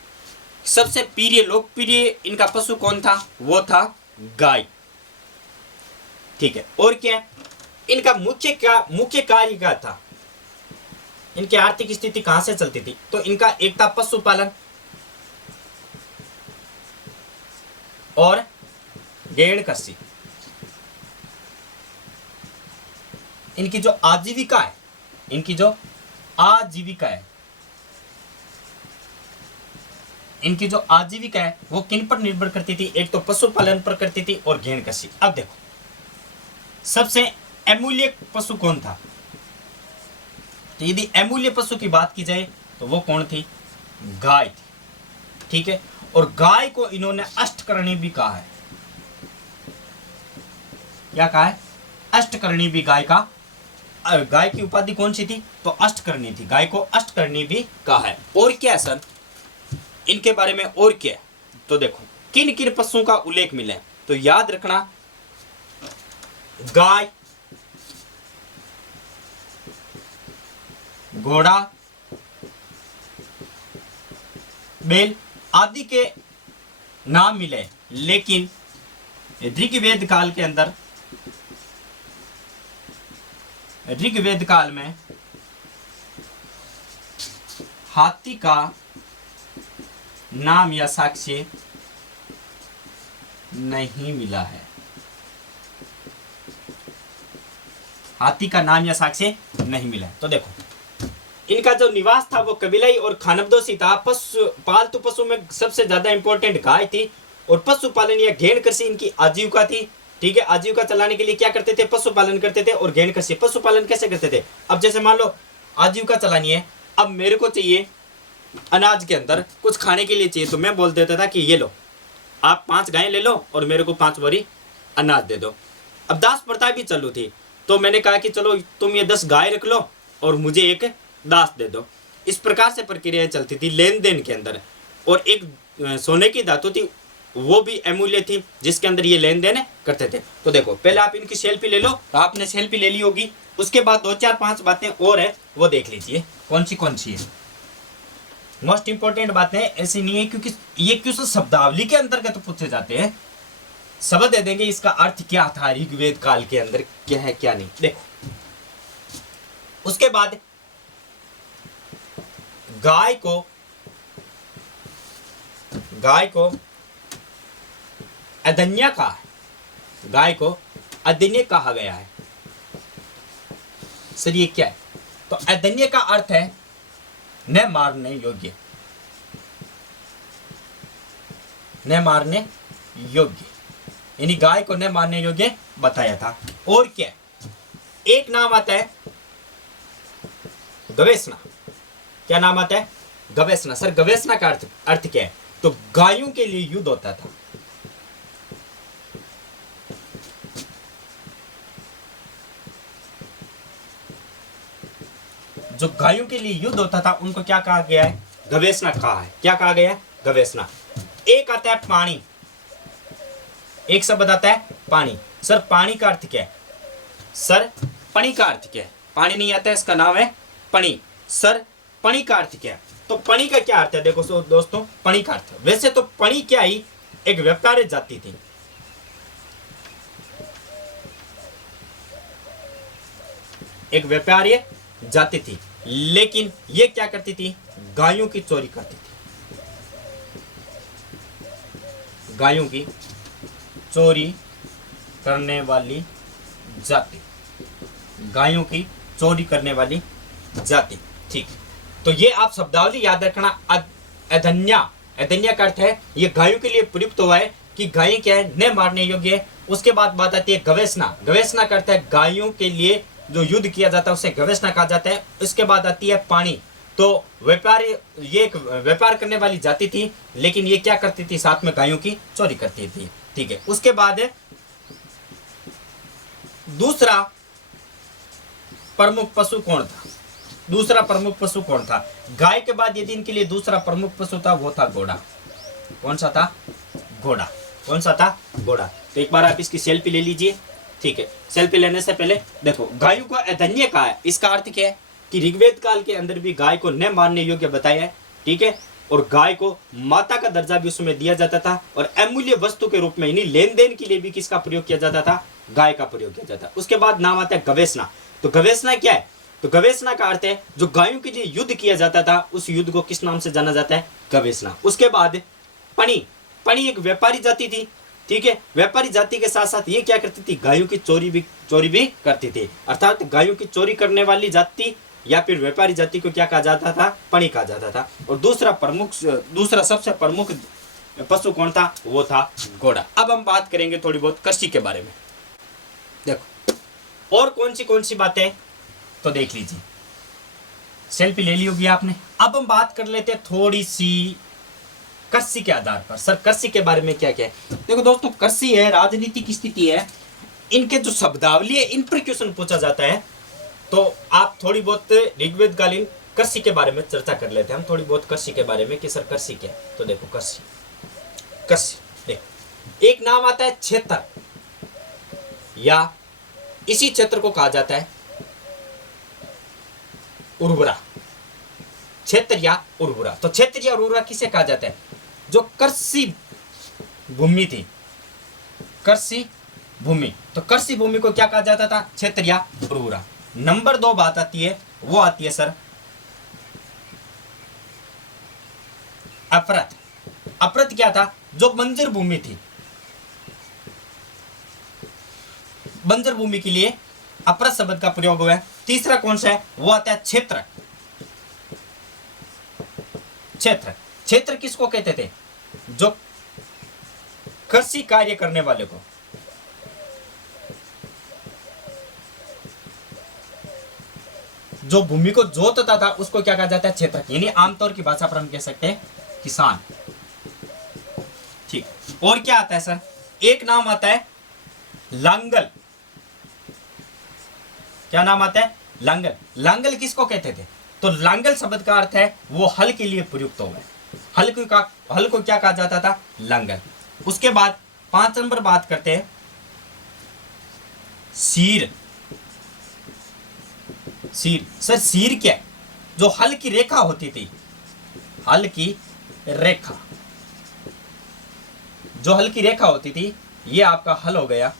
सबसे लोकप्रिय इनका पशु कौन था, वो था गाय। ठीक है, और क्या इनका मुख्य कार्य क्या था, इनकी आर्थिक स्थिति कहां से चलती थी, तो इनका एक था पशुपालन और भेड़ कृषि। इनकी जो आजीविका है वो किन पर निर्भर करती थी, एक तो पशुपालन पर करती थी और भेड़ कृषि। अब देखो सबसे अमूल्य पशु कौन था, तो यदि अमूल्य पशु की बात की जाए तो वो कौन थी, गाय थी। ठीक है, और गाय को इन्होंने अष्टकर्णी भी कहा है। क्या कहा है, अष्टकर्णी भी। गाय की उपाधि कौन सी थी, तो अष्टकर्णी थी। गाय को अष्टकर्णी भी कहा है। और क्या है सर इनके बारे में, और क्या है, तो देखो किन किन पशुओं का उल्लेख मिला है, तो याद रखना गाय, घोड़ा, बैल आदि के नाम मिले, लेकिन ऋग्वेद काल में हाथी का नाम या साक्ष्य नहीं मिला है। हाथी का नाम या साक्ष्य नहीं मिला है। तो देखो इनका जो निवास था वो कबीलाई और खानबदोशी था। पालतू पशु में सबसे ज्यादा इंपॉर्टेंट गाय थी और पशुपालन या घेन कृषि इनकी आजीविका थी। ठीक है, आजीविका चलाने के लिए क्या करते थे, पशुपालन करते थे और घेन कृषि। पशुपालन कैसे करते थे, अब जैसे मान लो आजीविका चलानी है, अब मेरे को चाहिए अनाज के अंदर कुछ खाने के लिए चाहिए, तो मैं बोल देता था कि ये लो आप 5 गायें ले लो और मेरे को 5 बोरी अनाज दे दो। अब दास प्रथा भी चालू थी, तो मैंने कहा कि चलो तुम ये 10 गाय रख लो और मुझे एक दास दे दो। इस प्रकार से प्रक्रियाएं चलती थी लेन देन के अंदर। और एक सोने की धातु थी, वो भी अमूल्य थी, जिसके अंदर ये लेन देन करते थे। तो देखो पहले आप इनकी सेल्फी ले लो, आपने सेल्फी ले ली होगी, उसके बाद 2-4-5 बातें और है वो देख लीजिए कौन सी है। मोस्ट इंपॉर्टेंट बातें ऐसी नहीं है, क्योंकि ये क्वेश्चन शब्दावली के अंतर्गत पूछे जाते हैं। शब्द दे देंगे इसका अर्थ क्या था ऋग्वेद काल के अंदर, क्या है क्या नहीं। देखो उसके बाद गाय को अदन्या कहा है। गाय को अदन्य कहा गया है। सर ये क्या है, तो अदन्य का अर्थ है न मारने योग्य। न मारने योग्य, यानी गाय को न मारने योग्य बताया था। और क्या, एक नाम आता है गवेषणा। क्या नाम आता है, गवेषणा। सर गवेषणा का अर्थ क्या है, तो गायों के लिए युद्ध होता था। जो गायों के लिए युद्ध होता था उनको क्या कहा गया है, गवेषणा कहा है। क्या कहा गया है, गवेषणा। एक आता है पानी, एक शब्द आता है पानी। सर पानी का अर्थ क्या है, सर पणी का अर्थ क्या है, पानी नहीं आता है, इसका नाम है पणी। सर पणी का अर्थ क्या है, तो पणी का क्या अर्थ है, देखो दोस्तों पणी का अर्थ, वैसे तो पणी क्या ही एक व्यापारी जाति थी। एक व्यापारी जाति थी, लेकिन ये क्या करती थी, गायों की चोरी करती थी। गायों की चोरी करने वाली जाति, गायों की चोरी करने वाली जाति। ठीक, तो ये आप शब्दावली याद रखना। अदन्या, अदन्या का अर्थ है ये गायों के लिए प्रयुक्त हुआ है कि गायें क्या है, न मारने योग्य है उसके बाद बात आती है गवेषणा। गवेषणा करता है गायों के लिए जो युद्ध किया जाता है उसे गवेषणा कहा जाता है। इसके बाद आती है पानी। तो व्यापारी, ये एक व्यापार करने वाली जाति थी, लेकिन ये क्या करती थी, साथ में गायों की चोरी करती थी। ठीक है, उसके बाद दूसरा प्रमुख पशु कौन था? दूसरा प्रमुख पशु कौन था? गाय के बाद यदि इनके लिए दूसरा प्रमुख पशु था वो था घोड़ा। कौन सा था? घोड़ा। कौन सा था? घोड़ा। तो एक बार आप इसकी सेल्फी ले लीजिए। ठीक है, सेल्फी लेने से पहले देखो, गायों को अधन्य कहा है, इसका अर्थ क्या है कि ऋग्वेद काल के अंदर भी गाय को न मारने योग्य बताया है। ठीक है, और गाय को माता का दर्जा भी उसमें दिया जाता था, और अमूल्य वस्तु के रूप में यानी लेन देन के लिए भी किसका प्रयोग किया जाता था? गाय का प्रयोग किया जाता है। उसके बाद नाम आता है गवेषणा। तो गवेषणा क्या है? तो गवेषणा का अर्थ है जो गायों के लिए युद्ध किया जाता था उस युद्ध को किस नाम से जाना जाता है? गवेषणा। उसके बाद पणी। पणी एक व्यापारी जाति थी। ठीक है, व्यापारी जाति के साथ साथ ये क्या करती थी? गायों की चोरी भी करती थी। अर्थात गायों की चोरी करने वाली जाति या फिर व्यापारी जाति को क्या कहा जाता था? पणी कहा जाता था। और दूसरा सबसे प्रमुख पशु कौन था? वो था घोड़ा। अब हम बात करेंगे थोड़ी बहुत कृषि के बारे में। देखो और कौन सी बातें, तो देख लीजिए, सेल्फी ले ली होगी आपने। अब हम बात कर लेते हैं थोड़ी सी कृषि के आधार पर। सर कृषि के बारे में क्या क्या है? देखो दोस्तों, कृषि है, राजनीति की स्थिति है, इनके जो शब्दावली है इन पर क्वेश्चन पूछा जाता है। तो आप थोड़ी बहुत ऋग्वेदकालीन कृषि के बारे में चर्चा कर लेते हैं हम, थोड़ी बहुत कृषि के बारे में कि सर कृषि क्या है। तो देखो कृषि देखो, एक नाम आता है क्षेत्र, या इसी क्षेत्र को कहा जाता है उर्वरा। क्षेत्र या उर्वरा। तो क्षेत्र या उर्वरा किसे कहा जाता है? जो कृषि भूमि थी, कृषि भूमि। तो कृषि भूमि को क्या कहा जाता था? क्षेत्र या उर्वरा। नंबर 2 बात आती है, वो आती है सर अपरत। अपरत क्या था? जो बंजर भूमि थी। बंजर भूमि के लिए अपरत शब्द का प्रयोग हुआ है। तीसरा कौन सा है? वो आता है क्षेत्र। क्षेत्र किसको कहते थे? जो कृषि कार्य करने वाले को। जो भूमि को जोतता था उसको क्या कहा जाता है? क्षेत्र। यानी आमतौर की भाषा पर हम कह सकते हैं किसान। ठीक, और क्या आता है सर? एक नाम आता है लांगल। क्या नाम आता है? लांगल। लांगल किसको कहते थे? तो लांगल शब्द का अर्थ है वो हल के लिए प्रयुक्त हुआ है। हल को क्या कहा जाता था? लांगल। उसके बाद 5 नंबर बात करते हैं सीर। सर सीर क्या है? जो हल की रेखा होती थी, हल की रेखा, जो हल की रेखा होती थी, ये आपका हल हो गया।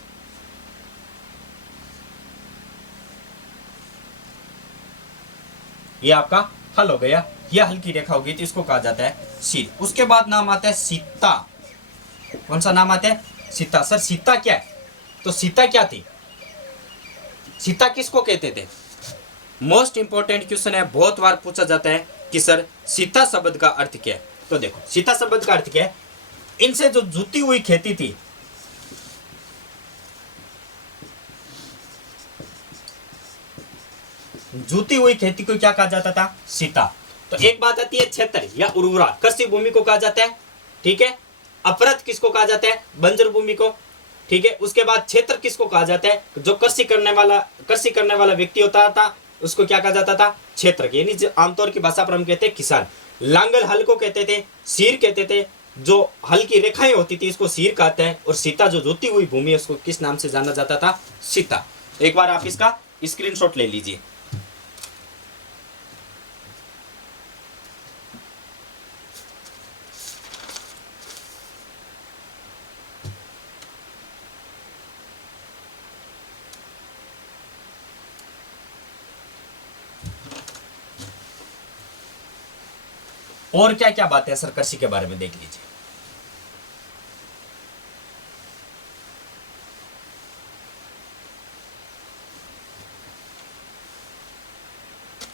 ये आपका हल हो गया, ये हल की रेखा होगी तो इसको कहा जाता है सीर। उसके बाद नाम आता है सीता। कौन सा नाम आता है? सीता। सर सीता क्या है? तो सीता क्या थी? सीता किसको कहते थे? मोस्ट इंपॉर्टेंट क्वेश्चन है, बहुत बार पूछा जाता है कि सर सीता शब्द का अर्थ क्या है। तो देखो सीता शब्द का अर्थ क्या है? इनसे जो जुती हुई खेती थी, जुती हुई खेती को क्या कहा जाता था? सीता। तो एक बात आती है क्षेत्र या उर्वरा, कृषि भूमि को कहा जाता है। ठीक है, अपरत किसको कहा जाता है? बंजर भूमि को। ठीक है, उसके बाद क्षेत्र किसको कहा जाता है? जो कृषि करने वाला व्यक्ति होता था उसको क्या कहा जाता था? क्षेत्र। यानी आमतौर की भाषा पर हम कहते हैं किसान। लांगल हल को कहते थे, सीर कहते थे, जो हल की रेखाएं होती थी इसको सीर कहते हैं, और सीता जो जुती हुई भूमि है उसको किस नाम से जाना जाता था? सीता। एक बार आप इसका स्क्रीनशॉट ले लीजिए। और क्या क्या बातें हैं सर कृषि के बारे में देख लीजिए।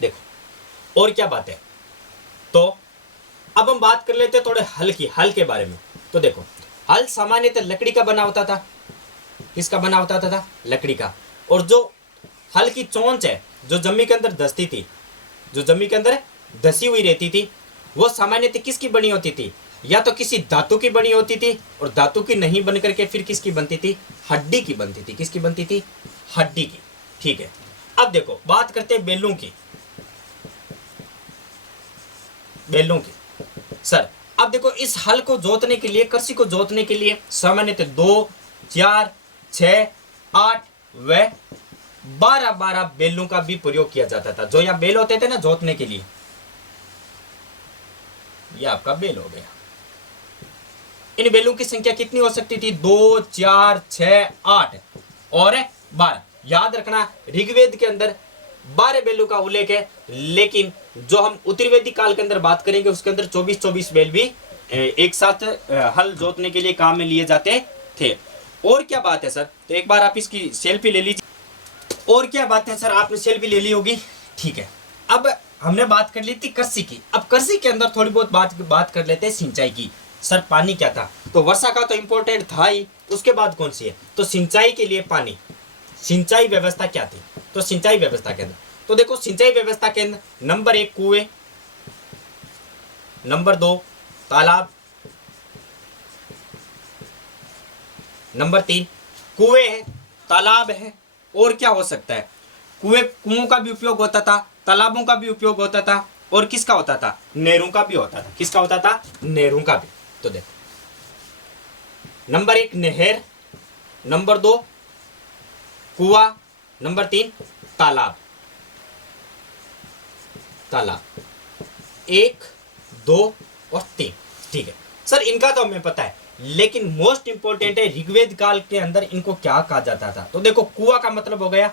देखो और क्या बात है, तो अब हम बात कर लेते हैं थोड़े हल के बारे में। तो देखो हल सामान्यतः लकड़ी का बना होता था। किसका बना होता था? लकड़ी का। और जो हल की चोंच है जो जमीन के अंदर धसती थी, जो जमीन के अंदर धसी हुई रहती थी, वो सामान्यतः किसकी बनी होती थी? या तो किसी धातु की बनी होती थी, और धातु की नहीं बन करके फिर किसकी बनती थी? हड्डी की बनती थी। किसकी बनती थी? हड्डी की। ठीक है, अब देखो बात करते हैं बेलों की। बेलों की सर, अब देखो इस हल को जोतने के लिए, कृषि को जोतने के लिए सामान्यतः 2, 4, 6, 8 व 12 बेलों का भी प्रयोग किया जाता था। जो यहाँ बेल होते थे ना जोतने के लिए, ये आपका बेल हो गया। इन बेलों की संख्या कितनी हो सकती थी? 2, 4, 6, 8 और 12। याद रखना ऋग्वेद के अंदर 12 बेलों का उल्लेख है, लेकिन जो हम उत्तरवेदी काल के अंदर बात करेंगे उसके अंदर 24 बेल भी एक साथ हल जोतने के लिए काम में लिए जाते थे। और क्या बात है सर? तो एक बार आप इसकी सेल्फी ले लीजिए। और क्या बात है सर? आपने सेल्फी ले ली होगी। ठीक है, अब हमने बात कर ली थी कृषि की। अब कृषि के अंदर थोड़ी बहुत बात कर लेते हैं सिंचाई की। सर पानी क्या था? तो वर्षा का तो इंपॉर्टेंट था ही, उसके बाद कौन सी है? तो सिंचाई के लिए पानी। सिंचाई व्यवस्था क्या थी? तो सिंचाई व्यवस्था के अंदर तो देखो, सिंचाई व्यवस्था के अंदर नंबर 1 कुएं, नंबर 2 तालाब, नंबर 3 कुएं है, तालाब है, और क्या हो सकता है? कुओं का भी उपयोग होता था, तालाबों का भी उपयोग होता था, और किसका होता था? नहरों का भी होता था। किसका होता था? नहरों का भी। तो देखो नंबर 1 नहर, नंबर 2 कुआं, नंबर 3 तालाब। तालाब 1, 2 और 3। ठीक है सर, इनका तो हमें पता है, लेकिन मोस्ट इंपॉर्टेंट है ऋग्वेद काल के अंदर इनको क्या कहा जाता था? तो देखो कुआं का मतलब हो गया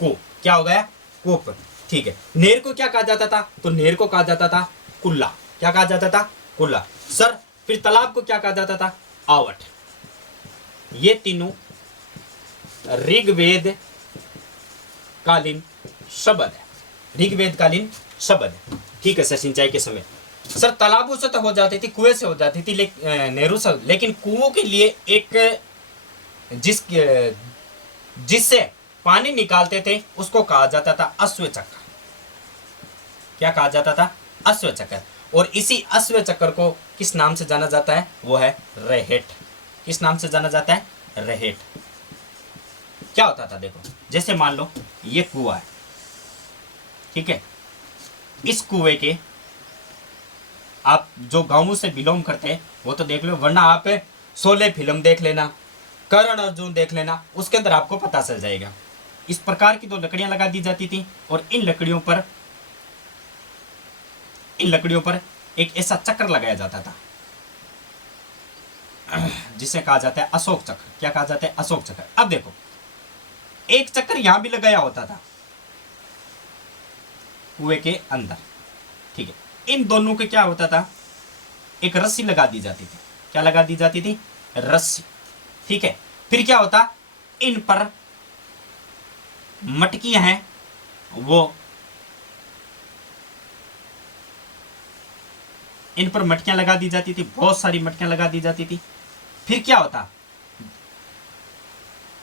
कू, क्या हो गया? कूप। ठीक है, नहर को क्या कहा जाता था? तो नहर को कहा जाता था कुल्ला। क्या कहा जाता था? कुल्ला। सर फिर तालाब को क्या कहा जाता था? आवट। ये तीनों ऋग्वेद कालीन शब्द है। ऋग्वेद कालीन शब्द है। ठीक है सर, सिंचाई के समय सर तालाबों से तो हो जाती थी, कुएं से हो जाती थी, नहरों से, लेकिन कुओं के लिए एक जिससे पानी निकालते थे उसको कहा जाता था अश्व चक्र। क्या कहा जाता था? अश्व चक्र। और इसी अश्व चक्र को किस नाम से जाना जाता है? वो है रहेट। किस नाम से जाना जाता है? रहेट। क्या होता था? देखो जैसे मान लो ये कुआं है, ठीक है, इस कुएं के आप जो गांवों से बिलोंग करते हैं वो तो देख लो, वरना आप शोले फिल्म देख लेना, करण अर्जुन देख लेना, उसके अंदर आपको पता चल जाएगा। इस प्रकार की 2 लकड़ियां लगा दी जाती थी, और इन लकड़ियों पर एक ऐसा चक्र लगाया जाता था जिसे कहा जाता है अशोक चक्र। क्या कहा जाता है? अशोक चक्र। अब देखो एक चक्कर यहां भी लगाया होता था कुएं के अंदर, ठीक है। इन दोनों के क्या होता था? एक रस्सी लगा दी जाती थी। क्या लगा दी जाती थी? रस्सी। ठीक है, फिर क्या होता? इन पर मटकियां हैं, वो इन पर मटकियां लगा दी जाती थी, बहुत सारी मटकियां लगा दी जाती थी। फिर क्या होता?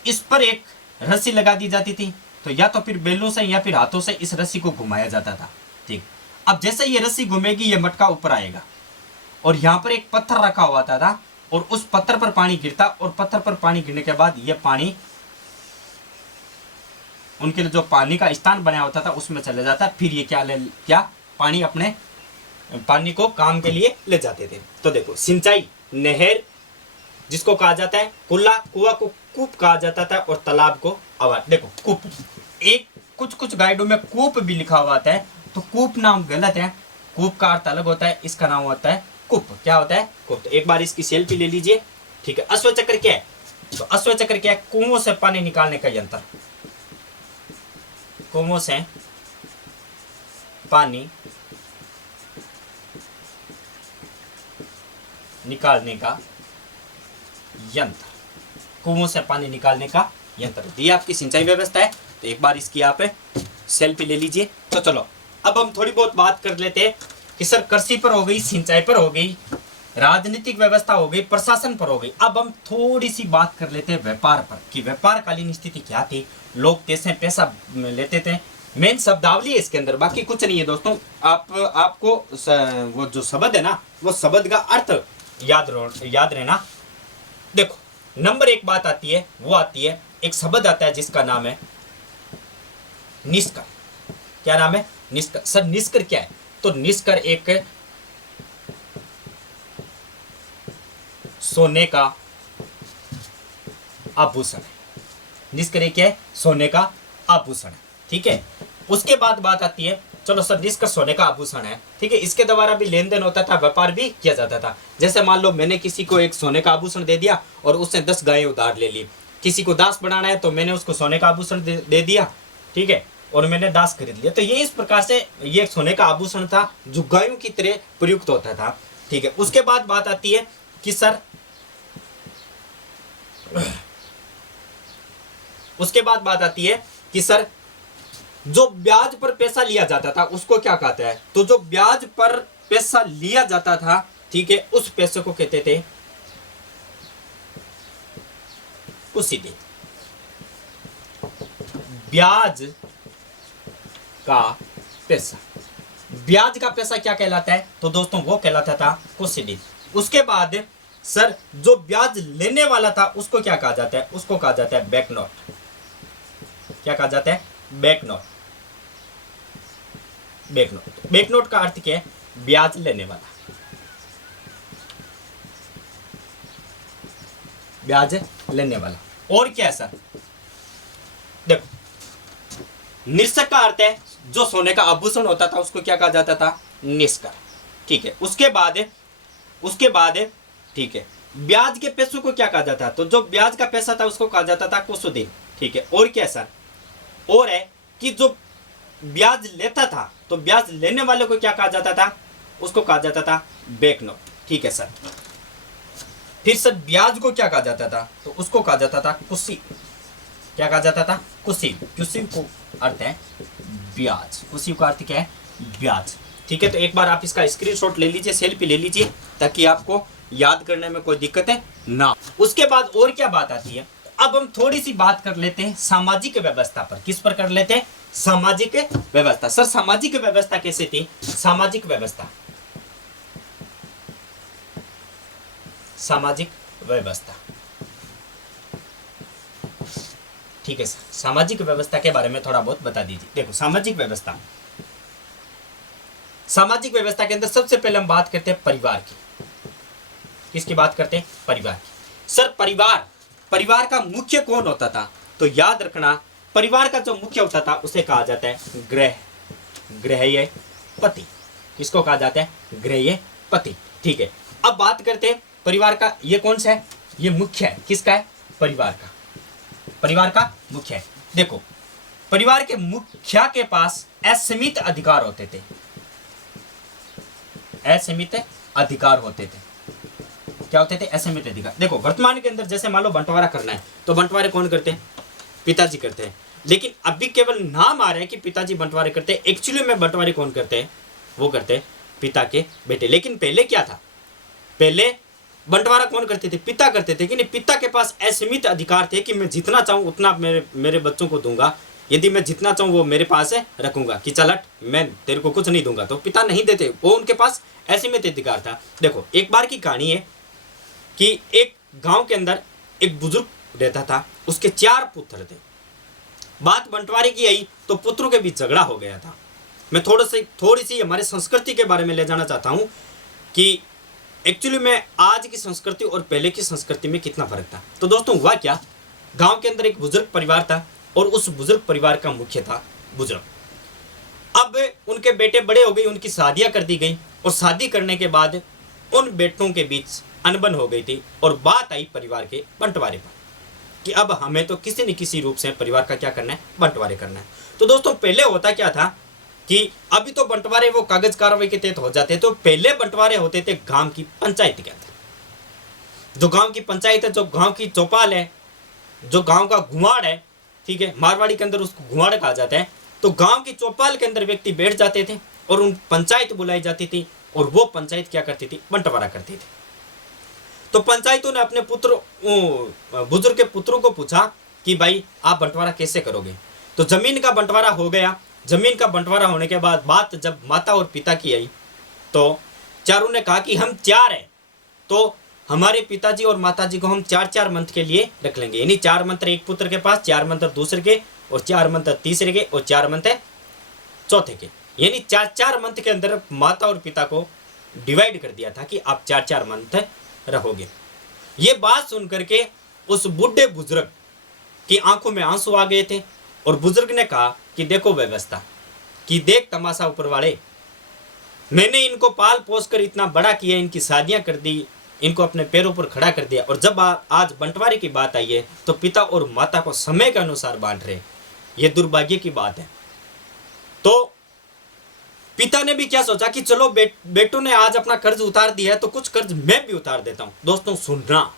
इस पर एक रस्सी लगा दी जाती थी, तो या तो फिर बेलों से या फिर हाथों से इस रस्सी को घुमाया जाता था। ठीक, अब जैसे ये रस्सी घूमेगी ये मटका ऊपर आएगा, और यहां पर एक पत्थर रखा हुआ था, और उस पत्थर पर पानी गिरता, और पत्थर पर पानी गिरने के बाद ये पानी उनके लिए जो पानी का स्थान बनाया होता था उसमें चले जाता। फिर ये क्या पानी अपने पानी को काम के लिए ले जाते थे। तो देखो सिंचाई, नहर जिसको कहा जाता है कुल्ला, कुआं को कूप कहा जाता था, और तालाब को आवाज। देखो कूप, एक कुछ गाइडों में कूप भी लिखा हुआ आता है, तो कूप नाम गलत है। कूप का अर्थ अलग होता है, इसका नाम होता है कूप। क्या होता है? कूप। तो एक बार इसकी सेल्फी ले लीजिए। ठीक है, अश्व चक्र क्या है? तो अश्व चक्र क्या है? कुओं से पानी निकालने का यंत्र। कुओं से पानी निकालने का यंत्र। कुओं से पानी निकालने का यंत्र। ये आपकी सिंचाई व्यवस्था है। तो एक बार इसकी आप सेल्फी ले लीजिए। तो चलो अब हम थोड़ी बहुत बात कर लेते हैं कि सर कृषि पर हो गई, सिंचाई पर हो गई, राजनीतिक व्यवस्था हो गई, प्रशासन पर हो गई। अब हम थोड़ी सी बात कर लेते हैं व्यापार पर कि व्यापारकालीन स्थिति क्या थी, लोग कैसे पैसा लेते थे। मेन शब्दावली है इसके अंदर, बाकी कुछ नहीं है दोस्तों। आपको वो जो शब्द है ना, वो शब्द का अर्थ याद रहना। देखो, नंबर एक बात आती है, वो आती है एक शब्द आता है जिसका नाम है निष्कर। क्या नाम है? निष्कर। सर निष्कर क्या है? तो निष्कर एक सोने का आभूषण है। निष्कर क्या है? सोने का आभूषण है। ठीक है, उसके बाद बात आती है, चलो सर निष्कर सोने का आभूषण है, ठीक है, इसके द्वारा भी लेन देन होता था, व्यापार भी किया जाता था। जैसे मान लो मैंने किसी को एक सोने का आभूषण दे दिया और उसने 10 गायें उधार ले ली। किसी को दास बनाना है तो मैंने उसको सोने का आभूषण दे दिया, ठीक है, और मैंने दास खरीद लिया। तो ये इस प्रकार से ये सोने का आभूषण था जो गायों की तरह प्रयुक्त होता था। ठीक है, उसके बाद बात आती है कि सर उसके बाद बात आती है कि सर जो ब्याज पर पैसा लिया जाता था उसको क्या कहते हैं? तो जो ब्याज पर पैसा लिया जाता था, ठीक है, उस पैसे को कहते थे कुसीदी। ब्याज का पैसा, ब्याज का पैसा क्या कहलाता है? तो दोस्तों वो कहलाता था कुसीदी। उसके बाद सर जो ब्याज लेने वाला था उसको क्या कहा जाता है? उसको कहा जाता है बैंक नोट। क्या कहा जाता है? Bank note. Bank note, bank note का अर्थ क्या है? ब्याज लेने वाला, ब्याज लेने वाला। और क्या है सर? देखो, निष्कर का अर्थ है जो सोने का आभूषण होता था उसको क्या कहा जाता था? निष्कर। ठीक है, उसके बाद ठीक है, ब्याज के पैसों को क्या कहा जाता? तो जो ब्याज का पैसा था उसको कहा जाता था कुसुदी। ठीक है, और क्या सर? और है कि जो ब्याज लेता था तो ब्याज लेने वाले को क्या कहा जाता था? उसको कहा जाता था बैंक नोट। ठीक है सर, फिर सर ब्याज को क्या कहा जाता था? तो उसको कहा जाता था कुसी। क्या कहा जाता था? कुसी। कुसी को अर्थ है ब्याज। कुसी का अर्थ क्या है? ब्याज। ठीक है, तो एक बार आप इसका स्क्रीनशॉट ले लीजिए, सेल्फी ले लीजिए, ताकि आपको याद करने में कोई दिक्कत है ना। उसके बाद और क्या बात आती है? अब हम थोड़ी सी बात कर लेते हैं सामाजिक व्यवस्था पर। किस पर कर लेते हैं? सामाजिक व्यवस्था। सर सामाजिक व्यवस्था कैसे थी? सामाजिक व्यवस्था, सामाजिक व्यवस्था, ठीक है सर, सामाजिक व्यवस्था के बारे में थोड़ा बहुत बता दीजिए। देखो, सामाजिक व्यवस्था, सामाजिक व्यवस्था के अंदर सबसे पहले हम बात करते हैं परिवार की। किसकी बात करते हैं? परिवार की। सर परिवार का मुख्य कौन होता था? तो याद रखना, परिवार का जो मुख्य होता था उसे कहा जाता है गृह पति। किसको कहा जाता है? गृह पति। ठीक है, अब बात करते हैं परिवार का, ये कौन सा है? ये मुख्य है। किसका है? परिवार का। परिवार का मुख्य है। देखो, परिवार के मुखिया के पास असीमित अधिकार होते थे। असीमित अधिकार होते थे। क्या होते थे? असीमित अधिकार। देखो, वर्तमान के अंदर जैसे मान लो बंटवारा करना है तो बंटवारे कौन करते हैं? पिताजी करते हैं। लेकिन अभी केवल नाम आ रहा है कि पिताजी बंटवारे करते हैं, एक्चुअली में बंटवारे कौन करते हैं? वो करते हैं पिता के बेटे। लेकिन पहले क्या था? पहले बंटवारा कौन करते थे? पिता करते थे। कि पिता के पास असीमित अधिकार थे कि मैं जितना चाहूँ उतना मेरे बच्चों को दूंगा, यदि मैं जितना चाहूँ वो मेरे पास है रखूंगा, कि चल हट, मैं तेरे को कुछ नहीं दूंगा। तो पिता नहीं देते, वो उनके पास असीमित अधिकार था। देखो, एक बार की कहानी है कि एक गांव के अंदर एक बुजुर्ग रहता था, उसके 4 पुत्र थे। बात बंटवारे की आई तो पुत्रों के बीच झगड़ा हो गया था। मैं थोड़ी सी हमारे संस्कृति के बारे में ले जाना चाहता हूँ कि एक्चुअली में आज की संस्कृति और पहले की संस्कृति में कितना फर्क था। तो दोस्तों, हुआ क्या, गांव के अंदर एक बुजुर्ग परिवार था और उस बुजुर्ग परिवार का मुख्य था बुजुर्ग। अब उनके बेटे बड़े हो गए, उनकी शादियां कर दी गई और शादी करने के बाद उन बेटों के बीच अनबन हो गई थी और बात आई परिवार के बंटवारे पर कि अब हमें तो किसी न किसी रूप से परिवार का क्या करना है? बंटवारे करना है। तो दोस्तों, पहले होता क्या था कि अभी तो बंटवारे वो कागज कार्रवाई के तहत हो जाते, तो पहले बंटवारे होते थे गांव की पंचायत के अंदर। जो गांव की पंचायत है, जो गांव की चौपाल है, जो गांव का घुमाड़ है, ठीक है, मारवाड़ी के अंदर उसको घुमाड़ कहा जाता है। तो गांव की चौपाल के अंदर व्यक्ति बैठ जाते थे और उन पंचायत बुलाई जाती थी और वो पंचायत क्या करती थी? बंटवारा करती थी। तो पंचायतों ने अपने बुजुर्ग के पुत्रों को पूछा कि भाई आप बंटवारा कैसे करोगे। तो जमीन का बंटवारा हो गया। जमीन का बंटवारा होने के बाद बात जब माता और पिता की आई तो चारों ने कहा कि हम 4 हैं, तो हमारे पिताजी और माताजी को हम 4-4 मंथ के लिए रख लेंगे। यानी 4 मंत्र एक पुत्र के पास, 4 मंत्र दूसरे के, और 4 मंत्र तीसरे के, और 4 मंत्र चौथे के। यानी 4-4 मंथ के अंदर माता और पिता को डिवाइड कर दिया था कि आप 4-4 मंथ रहोगे। ये बात सुन करके उस बुढ़े बुजुर्ग की आंखों में आंसू आ गए थे, और बुजुर्ग ने कहा कि देखो व्यवस्था, कि देख तमाशा ऊपर वाले, मैंने इनको पाल पोस कर इतना बड़ा किया, इनकी शादियां कर दी, इनको अपने पैरों पर खड़ा कर दिया, और जब आज बंटवारे की बात आई है तो पिता और माता को समय के अनुसार बांट रहे। ये दुर्भाग्य की बात है। तो पिता ने भी क्या सोचा कि चलो बेटों ने आज अपना कर्ज उतार दिया है तो कुछ कर्ज मैं भी उतार देता हूं। दोस्तों सुनना,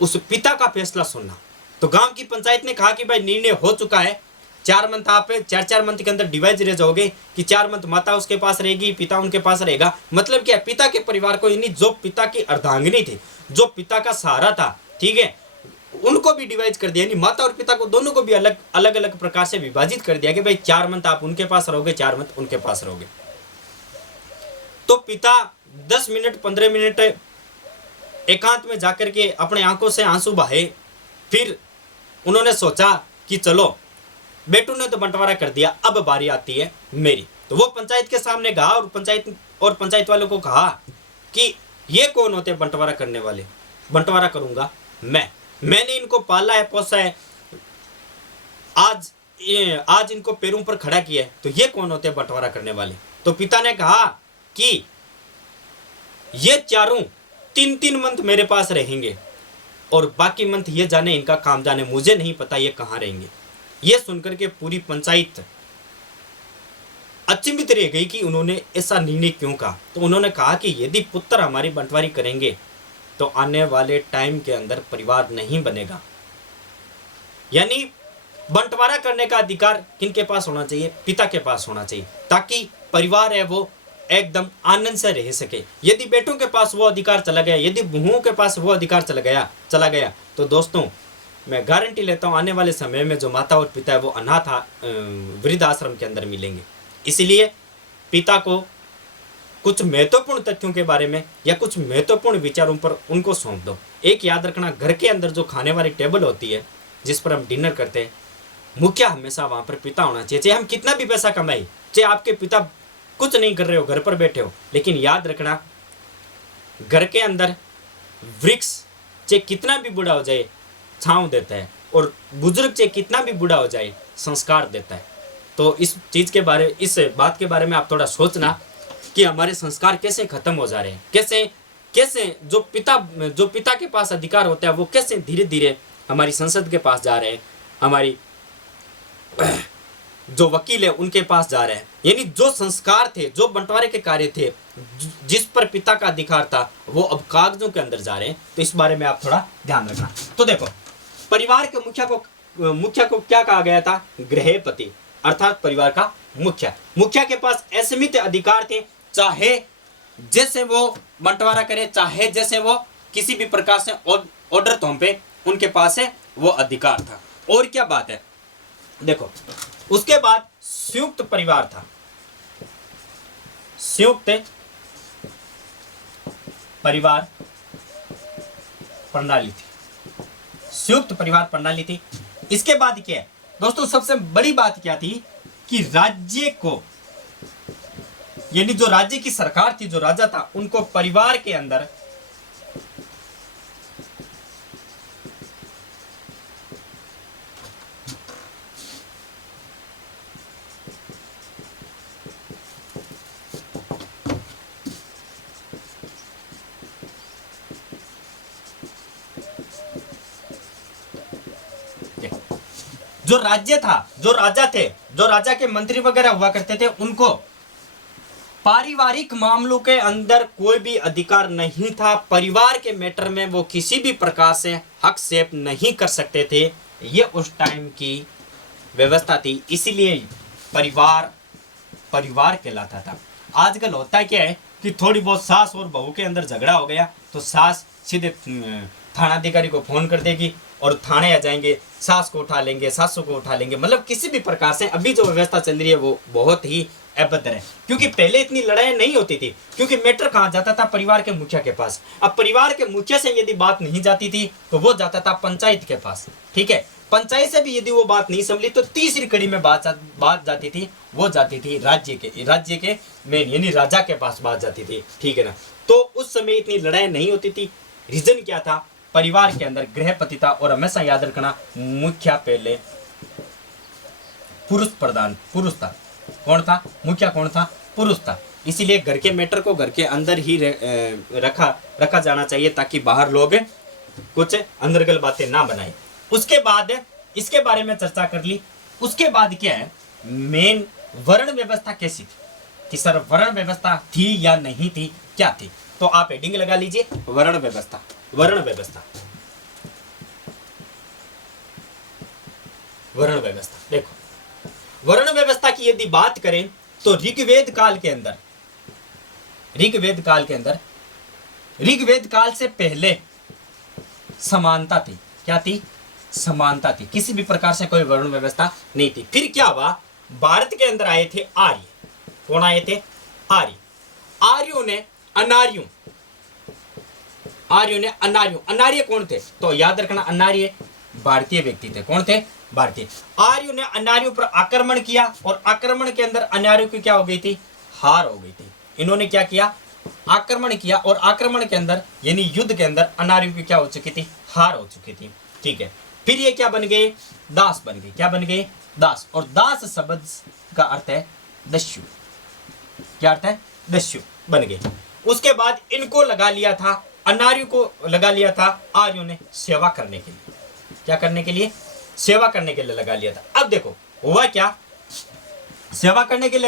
उस पिता का फैसला सुनना। तो गांव की पंचायत ने कहा कि भाई निर्णय हो चुका है, 4 मंथ आप 4-4 मंथ के अंदर डिवाइड रह जाओगे, कि 4 मंथ माता उसके पास रहेगी, पिता उनके पास रहेगा। मतलब क्या, पिता के परिवार को, यानी जो पिता की अर्धांगिनी थी, जो पिता का सहारा था, ठीक है, उनको भी डिवाइड कर दिया। यानी माता और पिता को दोनों को भी अलग अलग प्रकार से विभाजित कर दिया कि भाई 4 मंथ आप उनके पास रहोगे, 4 मंथ उनके पास रहोगे। तो पिता 10 मिनट 15 मिनट एकांत में जाकर के अपने आंखों से आंसू बहाए। फिर उन्होंने सोचा कि चलो बेटू ने तो बंटवारा कर दिया, अब बारी आती है मेरी। तो वो पंचायत के सामने गया और पंचायत वालों को कहा कि ये कौन होते हैं बंटवारा करने वाले। बंटवारा करूंगा मैंने इनको पाला है, पोसा है, आज इनको पैरों पर खड़ा किया है, तो ये कौन होते हैं बंटवारा करने वाले। तो पिता ने कहा कि ये चारों 3-3 मंथ मेरे पास रहेंगे, और बाकी मंथ ये जाने, इनका काम जाने, मुझे नहीं पता ये कहाँ रहेंगे। ये सुनकर के पूरी पंचायत अचंभित रह गई कि उन्होंने ऐसा निर्णय क्यों कहा। तो उन्होंने कहा कि यदि पुत्र हमारी बंटवारी करेंगे तो आने वाले टाइम के अंदर परिवार नहीं बनेगा। यानी बंटवारा करने का अधिकार किनके पास होना चाहिए, पिता के पास होना चाहिए, ताकि परिवार है वो एकदम आनंद से रह सके। यदि बेटों के पास वो अधिकार चला गया, यदि बहुओं के पास वो अधिकार चला गया तो दोस्तों मैं गारंटी लेता हूँ आने वाले समय में जो माता और पिता है वो अनाथ वृद्ध आश्रम के अंदर मिलेंगे। इसलिए पिता को कुछ महत्वपूर्ण तथ्यों के बारे में या कुछ महत्वपूर्ण विचारों पर उनको सौंप दो। एक याद रखना, घर के अंदर जो खाने वाली टेबल होती है जिस पर हम डिनर करते हैं, मुखिया हमेशा वहाँ पर पिता होना चाहिए। चाहे हम कितना भी पैसा कमाए, चाहे आपके पिता कुछ नहीं कर रहे हो, घर पर बैठे हो, लेकिन याद रखना घर के अंदर वृक्ष चाहे कितना भी बूढ़ा हो जाए छांव देता है, और बुजुर्ग चाहे कितना भी बूढ़ा हो जाए संस्कार देता है। तो इस बात के बारे में आप थोड़ा सोचना कि हमारे संस्कार कैसे खत्म हो जा रहे हैं, कैसे जो पिता के पास अधिकार होता है वो कैसे धीरे धीरे हमारी संसद के पास जा रहे हैं, हमारी जो वकील है उनके पास जा रहे हैं। यानी जो संस्कार थे, जो बंटवारे के कार्य थे, जिस पर पिता का अधिकार था, वो अब कागजों के अंदर जा रहे हैं। तो इस बारे में आप थोड़ा ध्यान रखना। तो देखो, परिवार के मुखिया को क्या कहा गया था, गृहपति, अर्थात परिवार का मुखिया के पास असीमित अधिकार थे। चाहे जैसे वो बंटवारा करे, चाहे जैसे वो किसी भी प्रकार से ऑर्डर थोपे, उनके पास है वो अधिकार था। और क्या बात है, देखो उसके बाद संयुक्त परिवार था, संयुक्त परिवार प्रणाली थी, संयुक्त परिवार प्रणाली थी। इसके बाद क्या है दोस्तों, सबसे बड़ी बात क्या थी कि राज्य को, यानी जो राज्य की सरकार थी, जो राजा था, उनको परिवार के अंदर जो राज्य था, जो राजा थे, जो राजा के मंत्री वगैरह हुआ करते थे, उनको पारिवारिक मामलों के अंदर कोई भी अधिकार नहीं था। परिवार के मैटर में वो किसी भी प्रकार से हस्तक्षेप नहीं कर सकते थे। ये उस टाइम की व्यवस्था थी, इसीलिए परिवार कहलाता था। आजकल होता क्या है कि थोड़ी बहुत सास और बहू के अंदर झगड़ा हो गया तो सास सीधे थानाधिकारी को फोन कर देगी और थाने आ जाएंगे, सास को उठा लेंगे, सासू को उठा लेंगे। मतलब किसी भी प्रकार से अभी जो व्यवस्था चल रही है वो बहुत ही अभद्र है, क्योंकि पहले इतनी लड़ाई नहीं होती थी, क्योंकि मैटर कहाँ जाता था, परिवार के मुखिया के पास। अब परिवार के मुखिया से यदि बात नहीं जाती थी तो वो जाता था पंचायत के पास, ठीक है। पंचायत से भी यदि वो बात नहीं संभली तो तीसरी कड़ी में बात जाती थी, वो जाती थी राज्य के मेन यानी राजा के पास बात जाती थी, ठीक है ना। तो उस समय इतनी लड़ाई नहीं होती थी। रीजन क्या था, परिवार के अंदर गृहपति था, और हमेशा याद रखना मुखिया पहले पुरुष प्रधान पुरुष था। कौन था मुखिया, कौन था, पुरुष था। इसीलिए घर के मैटर को घर के अंदर ही रखा जाना चाहिए, ताकि बाहर लोग कुछ अंदरगल बातें ना बनाए। उसके बाद इसके बारे में चर्चा कर ली। उसके बाद क्या है, मेन वर्ण व्यवस्था कैसी थी, कि सर वर्ण व्यवस्था थी या नहीं थी, क्या थी। तो आप हेडिंग लगा लीजिए, वर्ण व्यवस्था। वर्ण व्यवस्था, वर्ण व्यवस्था। देखो वर्ण व्यवस्था की यदि बात करें तो ऋग्वेद काल के अंदर ऋग्वेद काल से पहले समानता थी। क्या थी, समानता थी। किसी भी प्रकार से कोई वर्ण व्यवस्था नहीं थी। फिर क्या हुआ, भारत के अंदर आए थे आर्य। कौन आए थे, आर्य। आर्यों ने अनार्यों अनार्य कौन थे, तो याद रखना अनार्य भारतीय व्यक्ति थे। कौन थे, भारतीय। आर्यों ने अनार्यों पर आक्रमण किया, और आक्रमण के अंदर अनार्यों की क्या हो गई थी, हार हो गई थी। इन्होंने क्या किया, आक्रमण किया, और आक्रमण के अंदर यानी युद्ध के अंदर अनार्यों की क्या हो चुकी थी, हार हो चुकी थी, ठीक है। फिर ये क्या बन गए, दास बन गए। क्या बन गए, दास। और दास शब्द का अर्थ है दस्यु। क्या अर्थ है, दस्यु बन गए। उसके बाद इनको लगा लिया था, अनार्यों को लगा लिया था आर्यों ने सेवा करने के लिए। क्या करने के लिए, सेवा करने के लिए लगा लिया था। अब देखो हुआ क्या, सेवा करने के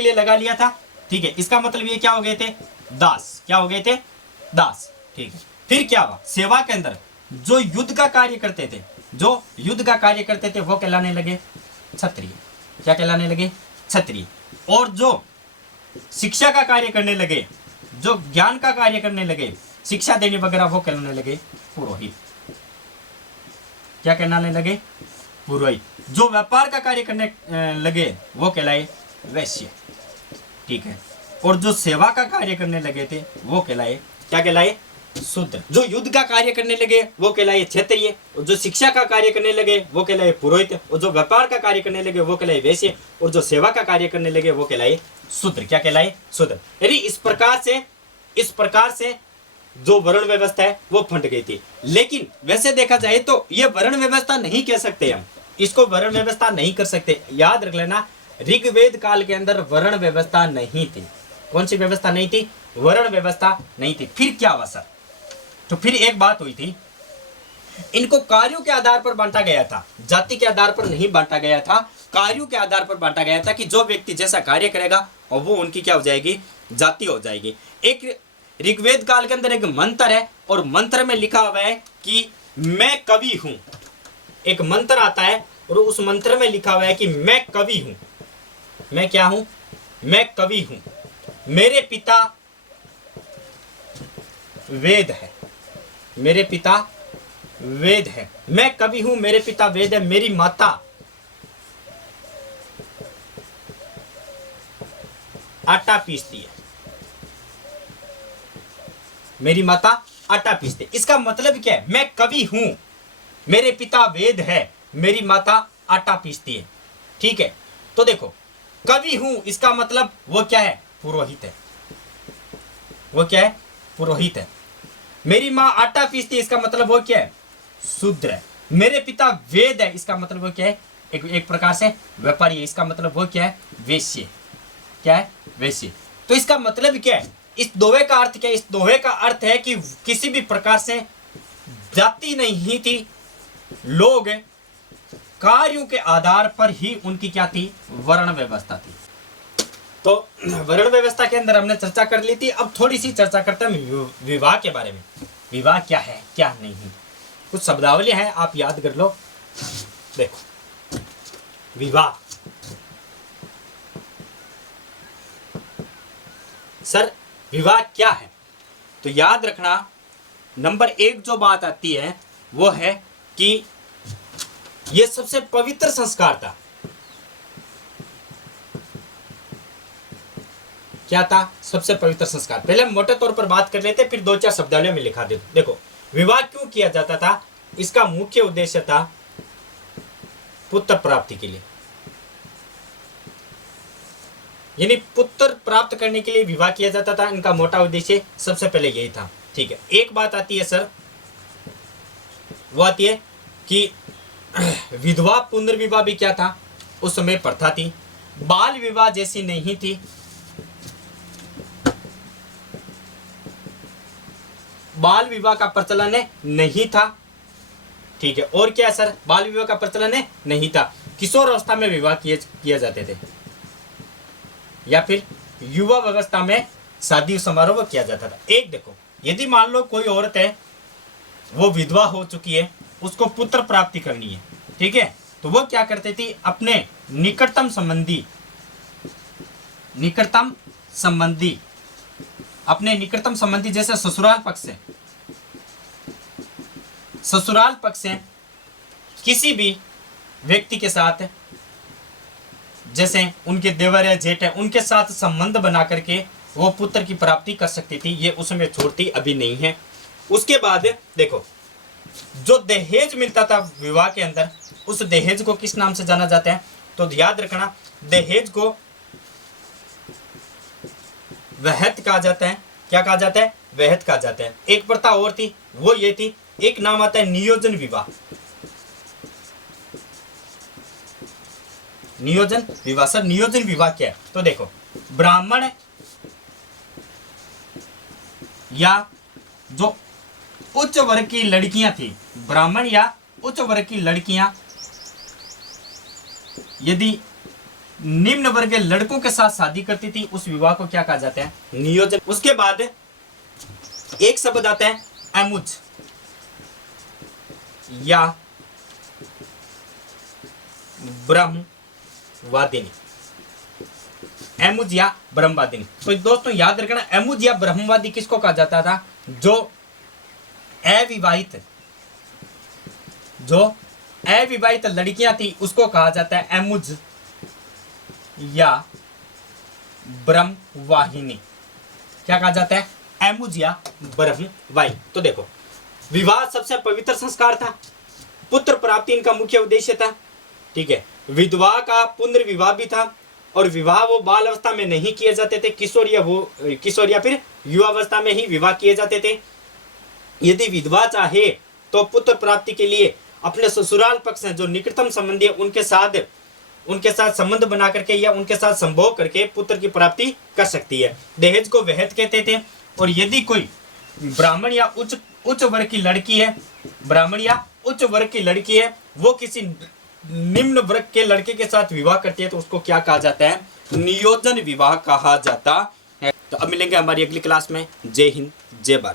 लिए लगा लिया था, ठीक है। इसका मतलब ये क्या हो गए थे, दास। क्या हो गए थे, दास, ठीक है। फिर क्या हुआ, सेवा के अंदर जो युद्ध का कार्य करते थे वो कहलाने लगे क्षत्रिय। क्या कहलाने लगे, क्षत्रिय। और जो शिक्षा का कार्य करने लगे, जो ज्ञान का कार्य करने लगे, शिक्षा देने वगैरह, वो कहलाने लगे पुरोहित। क्या कहलाने लगे, पुरोहित। जो व्यापार का कार्य करने लगे वो कहलाए वैश्य, ठीक है। और जो सेवा का कार्य करने लगे थे वो कहलाए, क्या कहलाए, शूद्र। जो युद्ध का कार्य करने लगे वो कहलाए क्षत्रिय, और जो शिक्षा का कार्य करने लगे वो कहलाए पुरोहित, और जो व्यापार का कार्य करने लगे वो कहलाए वैश्य, और जो सेवा का कार्य करने लगे वो कहलाए शूद्र। क्या कहलाए, शूद्र। यानी इस प्रकार से जो वर्ण व्यवस्था है वो फंट गई थी। लेकिन वैसे देखा जाए तो ये वर्ण व्यवस्था नहीं कह सकते, हम इसको वर्ण व्यवस्था नहीं कर सकते। याद रख लेना, ऋग्वेद काल के अंदर वर्ण व्यवस्था नहीं थी। कौन सी व्यवस्था नहीं थी, वर्ण व्यवस्था नहीं थी। फिर क्या हुआ सर, तो फिर एक बात हुई थी, इनको कार्यों के आधार पर बांटा गया था, जाति के आधार पर नहीं बांटा गया था, कार्यों के आधार पर बांटा गया था, कि जो व्यक्ति जैसा कार्य करेगा और वो उनकी क्या हो जाएगी, जाति हो जाएगी। एक ऋग्वेद काल के अंदर एक मंत्र है, और मंत्र में लिखा हुआ है कि मैं कवि हूं। एक मंत्र आता है और उस मंत्र में लिखा हुआ है कि मैं कवि हूं। मैं क्या हूं, मैं कवि हूं, मेरे पिता वेद है, मेरे पिता वेद है। मैं कवि हूं, मेरे पिता वेद है, मेरी माता आटा पीसती है, मेरी माता आटा पीसती है। इसका मतलब क्या है, मैं कवि हूं, मेरे पिता वेद है, मेरी माता आटा पीसती है, ठीक है। तो देखो कवि हूं, इसका मतलब वो क्या है, पुरोहित है। वो क्या है, पुरोहित है। मेरी माँ आटा पीसती है, इसका मतलब वो क्या है, शूद्र है। मेरे पिता वेद है, इसका मतलब वो क्या है, एक प्रकार से व्यापारी है, इसका मतलब वो क्या है, वेश्य। क्या है, वेश्य। तो इसका मतलब क्या है, इस दोहे का अर्थ क्या है, इस दोहे का अर्थ है कि किसी भी प्रकार से जाति नहीं थी, लोग कार्यों के आधार पर ही उनकी क्या थी, वर्ण व्यवस्था थी। तो वर्ण व्यवस्था के अंदर हमने चर्चा कर ली थी। अब थोड़ी सी चर्चा करते हैं विवाह के बारे में। विवाह क्या है, क्या नहीं। कुछ शब्दावली है, आप याद कर लो। देखो विवाह, सर विवाह क्या है, तो याद रखना नंबर 1 जो बात आती है वो है कि ये सबसे पवित्र संस्कार था। क्या था? सबसे पवित्र संस्कार। पहले हम मोटे तौर पर बात कर लेते, फिर 2-4 शब्दावलियों में लिखा देते। देखो, विवाह क्यों किया जाता था? इसका मुख्य उद्देश्य था पुत्र प्राप्ति के लिए, यानी पुत्र प्राप्त करने के लिए विवाह किया जाता था। इनका मोटा उद्देश्य सबसे पहले यही था। ठीक है, एक बात आती है सर, वो आती है कि विधवा पुनर्विवाह भी क्या था? उस समय प्रथा थी, बाल विवाह जैसी नहीं थी। बाल विवाह का प्रचलन नहीं था। ठीक है, और क्या सर? बाल विवाह का प्रचलन नहीं था। किशोर अवस्था में विवाह किए जाते थे, या फिर युवा अवस्था में शादी समारोह किया जाता था। एक देखो, यदि मान लो कोई औरत है, वो विधवा हो चुकी है, उसको पुत्र प्राप्ति करनी है, ठीक है, तो वो क्या करती थी? अपने निकटतम संबंधी जैसे ससुराल पक्ष से किसी भी व्यक्ति के साथ, जैसे उनके देवर या जेठ है, उनके साथ संबंध बना करके वो पुत्र की प्राप्ति कर सकती थी। ये उस समय छूट थी, अभी नहीं है। उसके बाद देखो, जो दहेज मिलता था विवाह के अंदर, उस दहेज को किस नाम से जाना जाता है? तो याद रखना, दहेज को वहत कहा जाता है। क्या कहा जाता है? वहत कहा जाता है। एक प्रथा और थी, वो ये थी, एक नाम आता है नियोजन विवाह। नियोजन विवाह। सर, नियोजन विवाह क्या है? तो देखो, ब्राह्मण या जो उच्च वर्ग की लड़कियां थी, ब्राह्मण या उच्च वर्ग की लड़कियां यदि निम्न वर्ग के लड़कों के साथ शादी करती थी, उस विवाह को क्या कहा जाता है? नियोजन। उसके बाद एक शब्द आता है एमुज या ब्रह्मवादिनी। एमुज या ब्रह्मवादिनी। तो दोस्तों याद रखना, एमुज या ब्रह्मवादी किसको कहा जाता था? जो अविवाहित लड़कियां थी, उसको कहा जाता है एमुज या ब्रह्मवाहिनी। क्या कहा जाता है? एमुज या ब्रह्मवाहिनी। तो देखो, विवाह सबसे पवित्र संस्कार था, पुत्र प्राप्ति इनका मुख्य उद्देश्य था। ठीक है, विधवा का पुनर्विवाह भी था, और विवाह वो बाल अवस्था में नहीं किए जाते थे, किशोर या फिर युवा अवस्था में ही विवाह किए जाते थे। यदि विधवा चाहे तो पुत्र प्राप्ति के लिए अपने ससुराल पक्ष हैं, जो निकटतम संबंधी है, उनके साथ संबंध बना करके या उनके साथ संभोग करके पुत्र की प्राप्ति कर सकती है। दहेज को वहत कहते थे। और यदि कोई ब्राह्मण या उच्च वर्ग की लड़की है, वो किसी निम्न वर्ग के लड़के के साथ विवाह करती है, तो उसको क्या कहा जाता है? नियोजन विवाह कहा जाता है। तो अब मिलेंगे हमारी अगली क्लास में। जय हिंद, जय भारत।